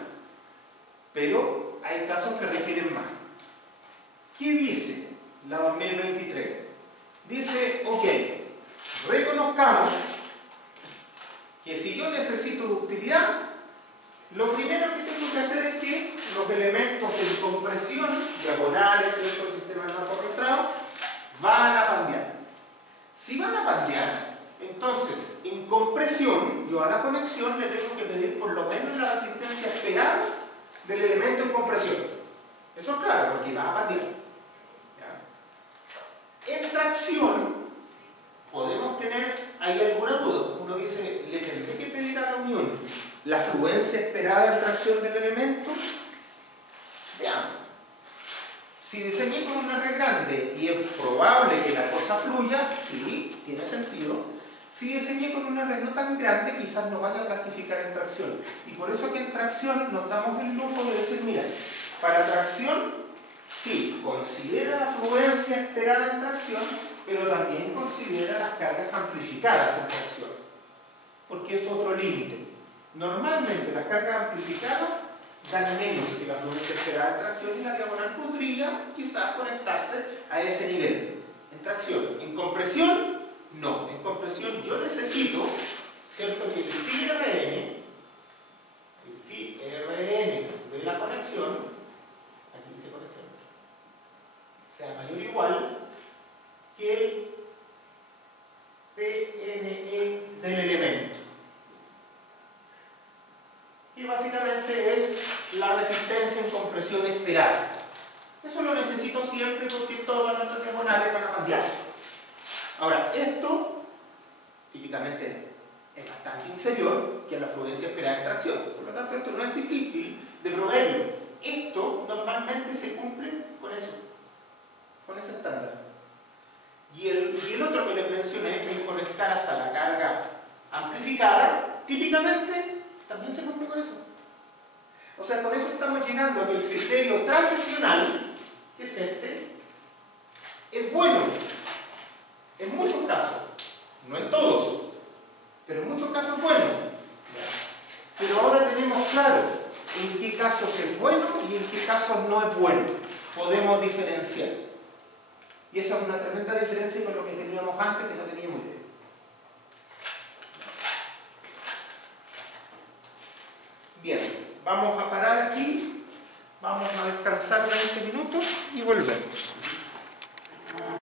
pero hay casos que requieren más. ¿Qué dice la 2023? Dice, ok, reconozcamos que si yo necesito ductilidad, lo primero que tengo que hacer es que los elementos en compresión, diagonales, ¿cierto? El sistema de marco arrastrado, van a pandear. Si van a pandear, entonces en compresión, yo a la conexión le tengo que pedir por lo menos la resistencia esperada del elemento en compresión. Eso es claro, porque va a pandear. En tracción, podemos tener ahí alguna duda. Uno dice, ¿le tendré que pedir a la unión la fluencia esperada en tracción del elemento? Veamos. Si diseñé con una R grande y es probable que la cosa fluya, sí, tiene sentido. Si diseñé con una R no tan grande, quizás no vaya a plastificar en tracción. Y por eso que en tracción nos damos el lujo de decir, mira, para tracción, sí, considera la fluencia esperada en tracción, pero también considera las cargas amplificadas en tracción, porque es otro límite. Normalmente las cargas amplificadas dan menos que la fluencia esperada en tracción y la diagonal podría quizás conectarse a ese nivel en tracción. En compresión, no. En compresión yo necesito, ¿cierto?, que el phi Rn de la conexión, aquí dice conexión, sea mayor o igual que el PNE del elemento, que básicamente es la resistencia en compresión esperada. Eso lo necesito siempre porque todas nuestras diagonales van a pandear. Ahora, esto típicamente es bastante inferior que la fluencia esperada en tracción. Por lo tanto, esto no es difícil de proveerlo. Esto normalmente se cumple con eso, con ese estándar. Y el otro que les mencioné, que es conectar hasta la carga amplificada, típicamente también se cumple con eso. O sea, con eso estamos llegando a que el criterio tradicional, que es este, es bueno en muchos casos, no en todos, pero en muchos casos es bueno. Pero ahora tenemos claro en qué casos es bueno y en qué casos no es bueno. Podemos diferenciar. Y esa es una tremenda diferencia con lo que teníamos antes, que no teníamos idea. Bien, vamos a parar aquí, vamos a descansar 20 minutos y volvemos.